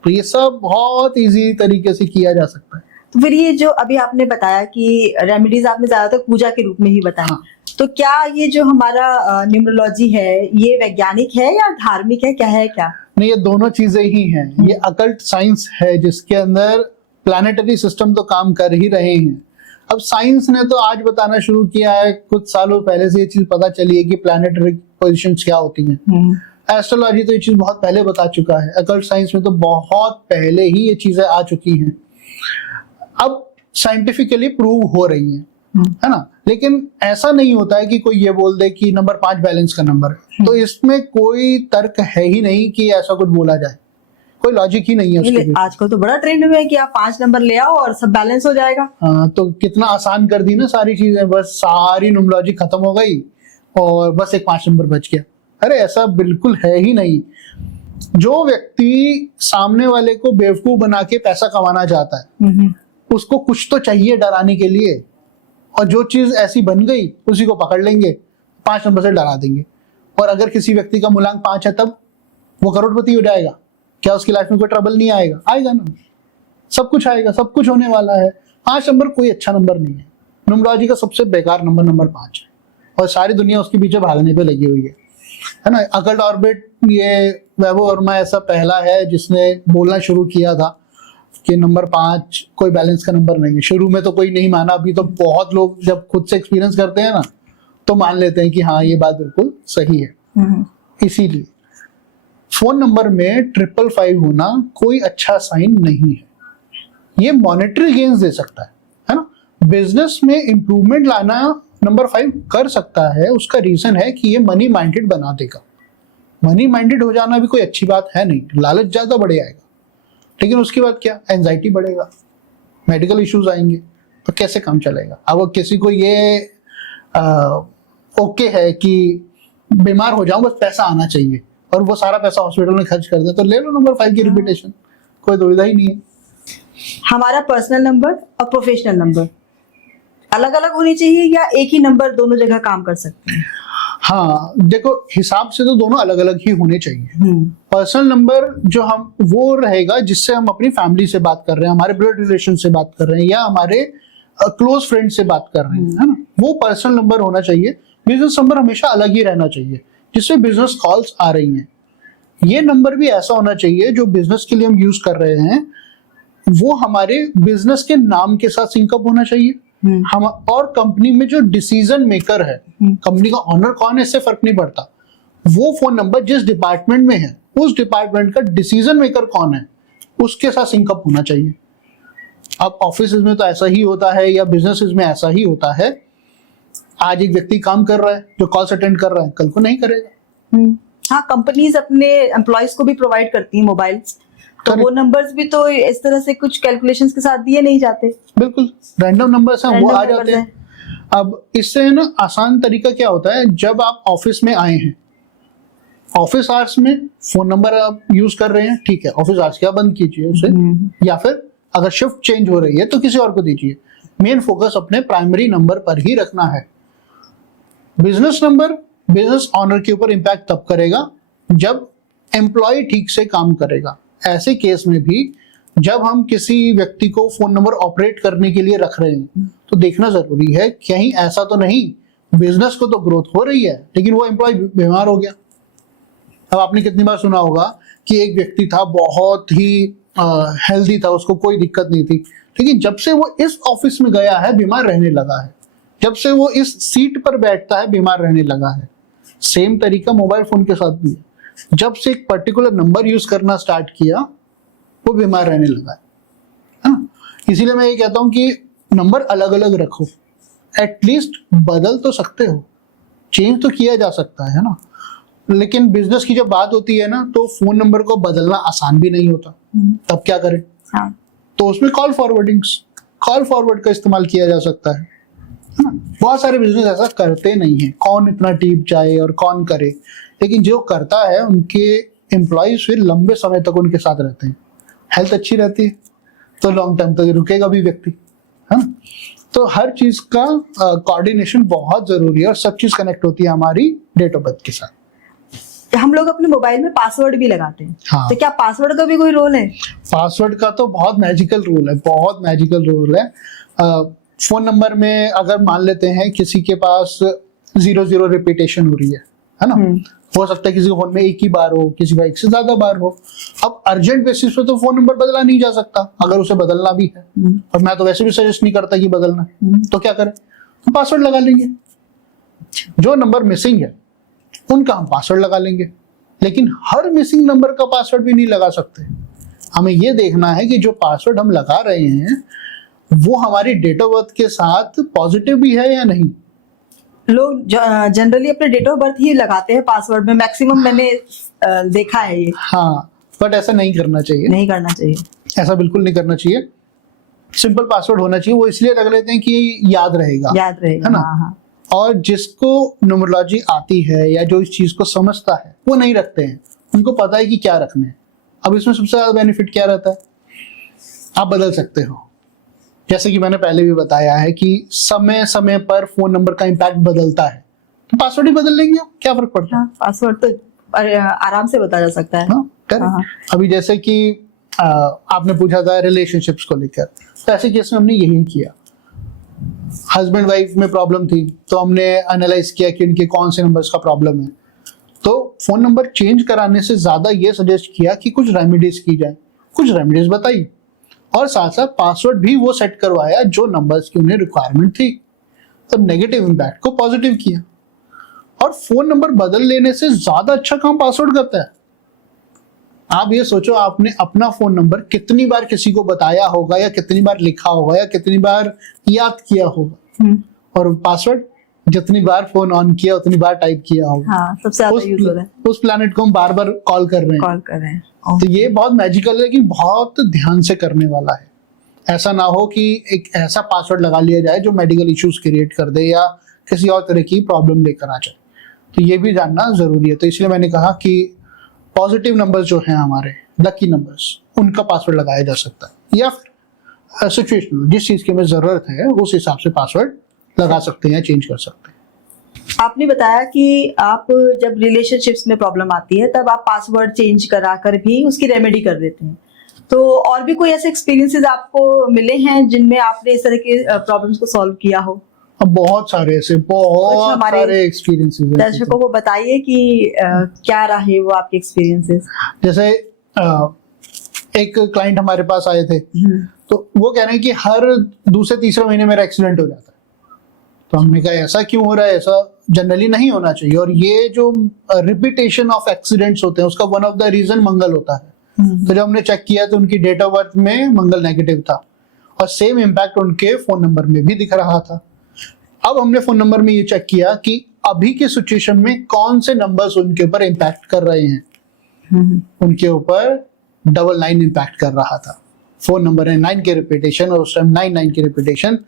तो ये सब बहुत इजी तरीके से किया जा सकता है। तो फिर ये जो अभी आपने बताया कि रेमेडीज आपने ज्यादातर पूजा के रूप में ही बताया, हाँ। तो क्या ये जो हमारा न्यूमरोलॉजी है ये वैज्ञानिक है या धार्मिक है, क्या है क्या? नहीं, ये दोनों चीजें ही हैं। ये अकल्ट साइंस है जिसके अंदर प्लानिटरी सिस्टम तो काम कर ही रहे हैं। अब साइंस ने तो आज बताना शुरू किया है, कुछ सालों पहले से ये चीज पता चली है कि प्लानिटरी पोजीशंस क्या होती हैं। एस्ट्रोलॉजी तो ये चीज बहुत पहले बता चुका है, अकल्ट साइंस में तो बहुत पहले ही ये चीजें आ चुकी हैं, अब साइंटिफिकली प्रूव हो रही हैं, है ना। लेकिन ऐसा नहीं होता है कि कोई ये बोल दे कि नंबर 5 बैलेंस का नंबर है, तो इसमें कोई तर्क है ही नहीं कि ऐसा कुछ बोला जाए, कोई लॉजिक ही नहीं है उसके पीछे। आजकल तो बड़ा ट्रेंड में है कि आप 5 नंबर ले आओ और सब बैलेंस हो जाएगा। हाँ, तो कितना आसान कर दी ना सारी चीजें, बस सारी न्यूमरोलॉजी खत्म हो गई और बस एक 5 नंबर बच गया। अरे ऐसा बिल्कुल है ही नहीं। जो व्यक्ति सामने वाले को बेवकूफ बना के पैसा कमाना चाहता है, उसको कुछ तो चाहिए डराने के लिए, और जो चीज ऐसी बन गई उसी को पकड़ लेंगे, 5 नंबर से डरा देंगे। और अगर किसी व्यक्ति का मूलांक 5 है तब वो करोड़पति हो जाएगा, क्या उसकी लाइफ में कोई ट्रबल नहीं आएगा? आएगा ना, सब कुछ आएगा, सब कुछ होने वाला है। 5 नंबर कोई अच्छा नंबर नहीं है, न्यूमरोलॉजी का सबसे बेकार नंबर नंबर 5 है, और सारी दुनिया उसके पीछे भागने पे लगी हुई है ना। अकल्ट ऑर्बिट, ये वैभव वर्मा ऐसा पहला है जिसने बोलना शुरू किया था कि नंबर 5 कोई बैलेंस का नंबर नहीं है। शुरू में तो कोई नहीं माना, अभी तो बहुत लोग जब खुद से एक्सपीरियंस करते हैं ना तो मान लेते हैं कि हाँ ये बात बिल्कुल सही है। इसीलिए फोन नंबर में 555 होना कोई अच्छा साइन नहीं है। ये मॉनेटरी गेन्स दे सकता है ना। बिजनेस में इंप्रूवमेंट लाना नंबर 5 कर सकता है। उसका रीजन है कि ये मनी माइंडेड बना देगा। मनी माइंडेड हो जाना भी कोई अच्छी बात है नहीं, लालच ज्यादा बढ़ जाएगा, लेकिन उसके बाद क्या, एंजाइटी बढ़ेगा, मेडिकल इश्यूज आएंगे, तो कैसे काम चलेगा। अब किसी को ये ओके है कि बीमार हो जाऊं बस पैसा आना चाहिए, और वो सारा पैसा हॉस्पिटल में खर्च कर दे, तो ले लो नंबर 5 की रिपीटेशन, कोई दुविधा ही नहीं है। हमारा पर्सनल नंबर और प्रोफेशनल नंबर अलग अलग होनी चाहिए या एक ही नंबर दोनों जगह काम कर सकते हैं? हाँ देखो, हिसाब से तो दोनों अलग अलग ही होने चाहिए। पर्सनल नंबर जो हम वो रहेगा जिससे हम अपनी फैमिली से बात कर रहे हैं, हमारे ब्लड रिलेशन से बात कर रहे हैं, या हमारे क्लोज फ्रेंड से बात कर रहे हैं, है ना, वो पर्सनल नंबर होना चाहिए। बिजनेस नंबर हमेशा अलग ही रहना चाहिए, जिससे बिजनेस कॉल्स आ रही हैं। ये नंबर भी ऐसा होना चाहिए जो बिजनेस के लिए हम यूज कर रहे हैं वो हमारे बिजनेस के नाम के साथ सिंकअप होना चाहिए। हम और कंपनी में जो डिसीजन मेकर है, कंपनी का ऑनर कौन है इससे फर्क नहीं पड़ता, वो फोन नंबर जिस डिपार्टमेंट में है उस डिपार्टमेंट का डिसीजन मेकर कौन है उसके साथ सिंकअप होना चाहिए। अब ऑफिस में तो ऐसा ही होता है या बिजनेस में ऐसा ही होता है। आज एक व्यक्ति काम कर रहा है जो कॉल्स अटेंड कर रहा है, कल को नहीं करेगा। हाँ, कंपनीज अपने एम्प्लॉयज को भी प्रोवाइड करती हैं मोबाइल, तो Correct. वो नंबर्स भी तो इस तरह से कुछ कैलकुलेशंस के साथ दिए नहीं जाते। बिल्कुल रैंडम नंबर्स हैं, वो Random आ numbers जाते हैं। हैं। अब इससे है ना आसान तरीका क्या होता है, जब आप ऑफिस में आए हैं, ऑफिस आवर्स में फोन नंबर आप यूज कर रहे हैं, ठीक है, ऑफिस आवर्स क्या बंद कीजिए उसे, या फिर अगर शिफ्ट चेंज हो रही है तो किसी और को दीजिए। मेन फोकस अपने प्राइमरी नंबर पर ही रखना है। बिजनेस नंबर बिजनेस ऑनर के ऊपर इम्पैक्ट तब करेगा जब एम्प्लॉय ठीक से काम करेगा। ऐसे केस में भी जब हम किसी व्यक्ति को फोन नंबर ऑपरेट करने के लिए रख रहे हैं तो देखना जरूरी है कहीं ऐसा तो नहीं, बिजनेस को तो ग्रोथ हो रही है लेकिन वो एम्प्लॉय बीमार हो गया। अब आपने कितनी बार सुना होगा कि एक व्यक्ति था बहुत ही हेल्दी था, उसको कोई दिक्कत नहीं थी, लेकिन जब से वो इस ऑफिस में गया है बीमार रहने लगा है, जब से वो इस सीट पर बैठता है बीमार रहने लगा है। सेम तरीका मोबाइल फोन के साथ भी है, जब से एक पर्टिकुलर नंबर यूज करना स्टार्ट किया वो बीमार रहने लगा है ना। इसीलिए मैं ये कहता हूं कि नंबर अलग अलग रखो, एटलीस्ट बदल तो सकते हो, चेंज तो किया जा सकता है ना। लेकिन बिजनेस की जब बात होती है ना तो फोन नंबर को बदलना आसान भी नहीं होता, तब क्या करें? हाँ। तो उसमें कॉल फॉरवर्ड का इस्तेमाल किया जा सकता है ना। बहुत सारे बिजनेस ऐसा करते नहीं है, कौन इतना टीप जाए और कौन करे, लेकिन जो करता है उनके एम्प्लॉयज फिर लंबे समय तक उनके साथ रहते हैं, हेल्थ अच्छी रहती है तो लॉन्ग टर्म तक रुकेगा भी व्यक्ति, है ना। तो हर चीज का कोऑर्डिनेशन बहुत जरूरी है और सब चीज कनेक्ट होती है हमारी डेट ऑफ बर्थ के साथ। हम लोग अपने मोबाइल में पासवर्ड भी लगाते हैं, हाँ। तो क्या पासवर्ड का भी कोई रोल है? पासवर्ड का तो बहुत मैजिकल रूल है। फोन नंबर में अगर मान लेते हैं किसी के पास 0 रिपीटेशन हो रही है ना, हो सकता है किसी के फोन में एक ही बार हो, किसी का एक से ज्यादा बार हो। अब अर्जेंट बेसिस पे तो फोन नंबर बदला नहीं जा सकता, अगर उसे बदलना भी है, और मैं तो वैसे भी सजेस्ट नहीं करता कि बदलना है, तो क्या करें, हम पासवर्ड लगा लेंगे। जो नंबर मिसिंग है उनका हम पासवर्ड लगा लेंगे, लेकिन हर मिसिंग नंबर का पासवर्ड भी नहीं लगा सकते। हमें यह देखना है कि जो पासवर्ड हम लगा रहे हैं वो हमारी डेट ऑफ बर्थ के साथ पॉजिटिव भी है या नहीं। लोग जनरली अपने डेट ऑफ बर्थ ही लगाते हैं पासवर्ड में, मैक्सिमम मैंने देखा है ये। हाँ, बट ऐसा नहीं करना चाहिए, नहीं करना चाहिए, ऐसा बिल्कुल नहीं करना चाहिए। सिंपल पासवर्ड होना चाहिए, वो इसलिए रख लेते हैं कि याद रहेगा, है ना। हाँ। और जिसको न्यूमरोलॉजी आती है या जो इस चीज को समझता है वो नहीं रखते हैं, उनको पता है कि क्या रखना है। अब इसमें सबसे ज्यादा बेनिफिट क्या रहता है, आप बदल सकते हो। जैसे कि मैंने पहले भी बताया है कि समय समय पर फोन नंबर का इम्पैक्ट बदलता है, तो पासवर्ड ही बदल लेंगे, क्या फर्क पड़ता है। हाँ, पासवर्ड तो आराम से बता जा सकता है। हाँ, अभी जैसे कि आपने पूछा था रिलेशनशिप्स को लेकर, तो ऐसे केस में हमने यही किया। हस्बैंड वाइफ में प्रॉब्लम थी तो हमने एनालाइज किया कि उनके कौन से नंबर्स का प्रॉब्लम है, तो फोन नंबर चेंज कराने से ज्यादा ये सजेस्ट किया कि कुछ रेमेडीज की जाए, कुछ रेमेडीज बताई, और साथ साथ पासवर्ड भी वो सेट करवाया जो नंबर्स की उन्हें रिक्वायरमेंट थी। तो नेगेटिव इम्पैक्ट को पॉजिटिव किया। और फोन नंबर बदल लेने से ज्यादा अच्छा काम पासवर्ड करता है। आप ये सोचो, आपने अपना फोन नंबर कितनी बार किसी को बताया होगा, या कितनी बार लिखा होगा, या कितनी बार याद किया होगा, और पासवर्ड जितनी बार फोन ऑन किया उतनी बार टाइप किया होगा। हाँ, सबसे ज्यादा यूज हो रहा है। उस प्लैनेट को हम बार बार कॉल कर रहे हैं। तो ये बहुत मैजिकल है, लेकिन बहुत ध्यान से करने वाला है। ऐसा ना हो कि एक ऐसा पासवर्ड लगा लिया जाए जो मेडिकल इश्यूज क्रिएट कर दे या किसी और तरह की प्रॉब्लम लेकर आ जाए। तो ये भी जानना जरूरी है। तो इसलिए मैंने कहा कि पॉजिटिव नंबर्स जो हैं हमारे लकी नंबर्स, उनका पासवर्ड लगाया जा सकता है, या फिर सिचुएशनल, जिस चीज की हमें जरूरत है उस हिसाब से पासवर्ड लगा सकते हैं या चेंज कर सकते हैं। आपने बताया कि आप जब रिलेशनशिप्स में प्रॉब्लम आती है तब आप पासवर्ड चेंज करा कर भी उसकी रेमेडी कर देते हैं, तो और भी कोई ऐसे एक्सपीरियंसेस आपको मिले हैं जिनमें आपने इस तरह के प्रॉब्लम्स को सॉल्व किया हो? अब बहुत सारे सारे एक्सपीरियंसेस हैं। दर्शकों को बताइए कि क्या रहे वो आपके एक्सपीरियंसेस। जैसे एक क्लाइंट हमारे पास आए थे, तो वो कह रहे हैं कि हर दूसरे तीसरे महीने मेरा एक्सीडेंट हो जाता है। तो हमने कहा ऐसा क्यों हो रहा है, ऐसा जनरली नहीं होना चाहिए, और ये जो रिपीटेशन ऑफ एक्सीडेंट्स होते हैं उसका वन ऑफ द रीजन मंगल होता है। तो जब हमने चेक किया तो उनकी डेट ऑफ बर्थ में मंगल नेगेटिव था, और सेम इम्पैक्ट उनके फोन नंबर में भी दिख रहा था। अब हमने फोन नंबर में ये चेक किया कि अभी के सिचुएशन में कौन से नंबर्स उनके ऊपर इम्पैक्ट कर रहे हैं। उनके ऊपर 99 इम्पैक्ट कर रहा था। फोन नंबर है 9 के रिपीटेशन और उस टाइम 99 की रिपीटेशन।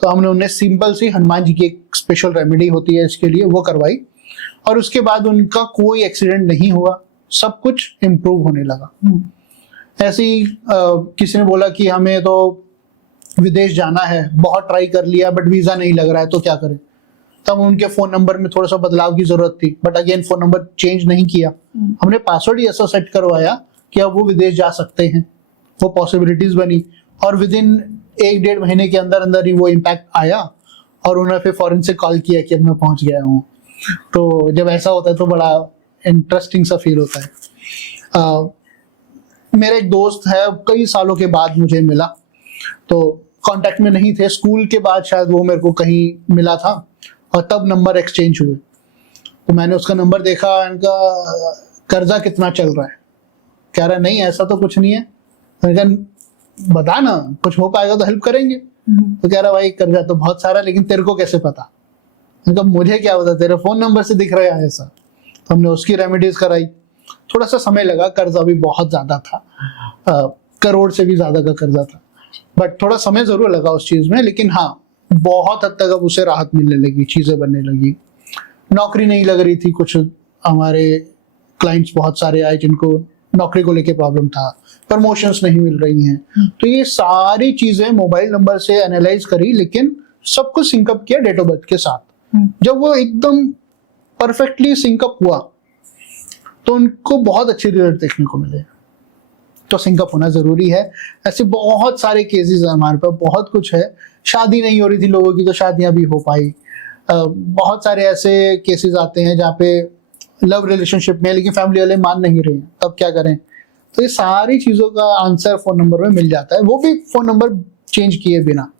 तो हमने उन्हें सिंपल सी हनुमान जी की एक स्पेशल रेमेडी होती है इसके लिए, वो करवाई और उसके बाद उनका कोई एक्सीडेंट नहीं हुआ, सब कुछ इम्प्रूव होने लगा। ऐसे ही किसी ने बोला कि हमें तो विदेश जाना है, बहुत ट्राई कर लिया बट वीजा नहीं लग रहा है, तो क्या करें। तब उनके फोन नंबर में थोड़ा सा बदलाव की जरूरत थी, but again phone number change नहीं किया। हमने पासवर्ड ही ऐसा सेट करवाया कि अब वो विदेश जा सकते हैं, वो पॉसिबिलिटीज बनी और विद इन 1-1.5 महीने के अंदर अंदर ही वो इम्पैक्ट आया और उन्होंने फिर फॉरेन से कॉल किया कि अब मैं पहुंच गया हूँ। तो जब ऐसा होता है तो बड़ा इंटरेस्टिंग सा फील होता है। मेरा एक दोस्त है, कई सालों के बाद मुझे मिला, तो कांटेक्ट में नहीं थे, स्कूल के बाद शायद वो मेरे को कहीं मिला था और तब नंबर एक्सचेंज हुए। तो मैंने उसका नंबर देखा, इनका कर्जा कितना चल रहा है, कह रहा है नहीं ऐसा तो कुछ नहीं है। मैंने कहा बता ना, कुछ हो पाएगा तो हेल्प करेंगे। तो कह रहा भाई कर्जा तो बहुत सारा, लेकिन तेरे को कैसे पता। मैंने कहा मुझे क्या पता, तेरे फोन नंबर से दिख रहा है ऐसा। तो हमने उसकी रेमेडीज कराई, थोड़ा सा समय लगा, कर्जा भी बहुत ज्यादा था, करोड़ से भी ज्यादा का कर्जा था, बट थोड़ा समय जरूर लगा उस चीज में। लेकिन हाँ, बहुत हद तक अब उसे राहत मिलने लगी, चीजें बनने लगी। नौकरी नहीं लग रही थी, कुछ हमारे क्लाइंट्स बहुत सारे आए जिनको नौकरी को लेके प्रॉब्लम था, प्रमोशंस नहीं मिल रही हैं। तो ये सारी चीजें मोबाइल नंबर से एनालाइज करी, लेकिन सब कुछ सिंकअप किया डेट ऑफ बर्थ के साथ। जब वो एकदम परफेक्टली सिंकअप हुआ तो उनको बहुत अच्छे रिजल्ट देखने को मिले। तो सिंकअप होना जरूरी है। ऐसे बहुत सारे केसेस हैं हमारे पास, बहुत कुछ है। शादी नहीं हो रही थी लोगों की, तो शादियां भी हो पाई। बहुत सारे ऐसे केसेस आते हैं जहाँ पे लव रिलेशनशिप में, लेकिन फैमिली वाले मान नहीं रहे हैं, तब क्या करें। तो ये सारी चीजों का आंसर फोन नंबर में मिल जाता है, वो भी फोन नंबर चेंज किए बिना,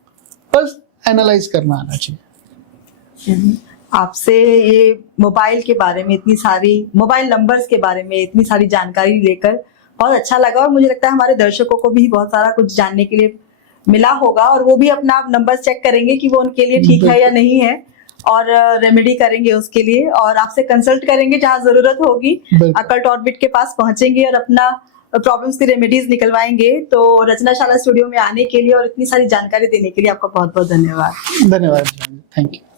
बस एनालाइज करना आना चाहिए। आपसे ये मोबाइल के बारे में इतनी सारी, मोबाइल नंबर्स के बारे में इतनी सारी जानकारी लेकर बहुत अच्छा लगा और मुझे लगता है हमारे दर्शकों को भी बहुत सारा कुछ जानने के लिए मिला होगा और वो भी अपना नंबर चेक करेंगे कि वो उनके लिए ठीक है या नहीं है और रेमेडी करेंगे उसके लिए और आपसे कंसल्ट करेंगे जहां जरूरत होगी। अकल्ट ऑर्बिट के पास पहुंचेंगे और अपना प्रॉब्लम्स की रेमेडीज निकलवाएंगे। तो रचनाशाला स्टूडियो में आने के लिए और इतनी सारी जानकारी देने के लिए आपका बहुत बहुत धन्यवाद। धन्यवाद, थैंक यू।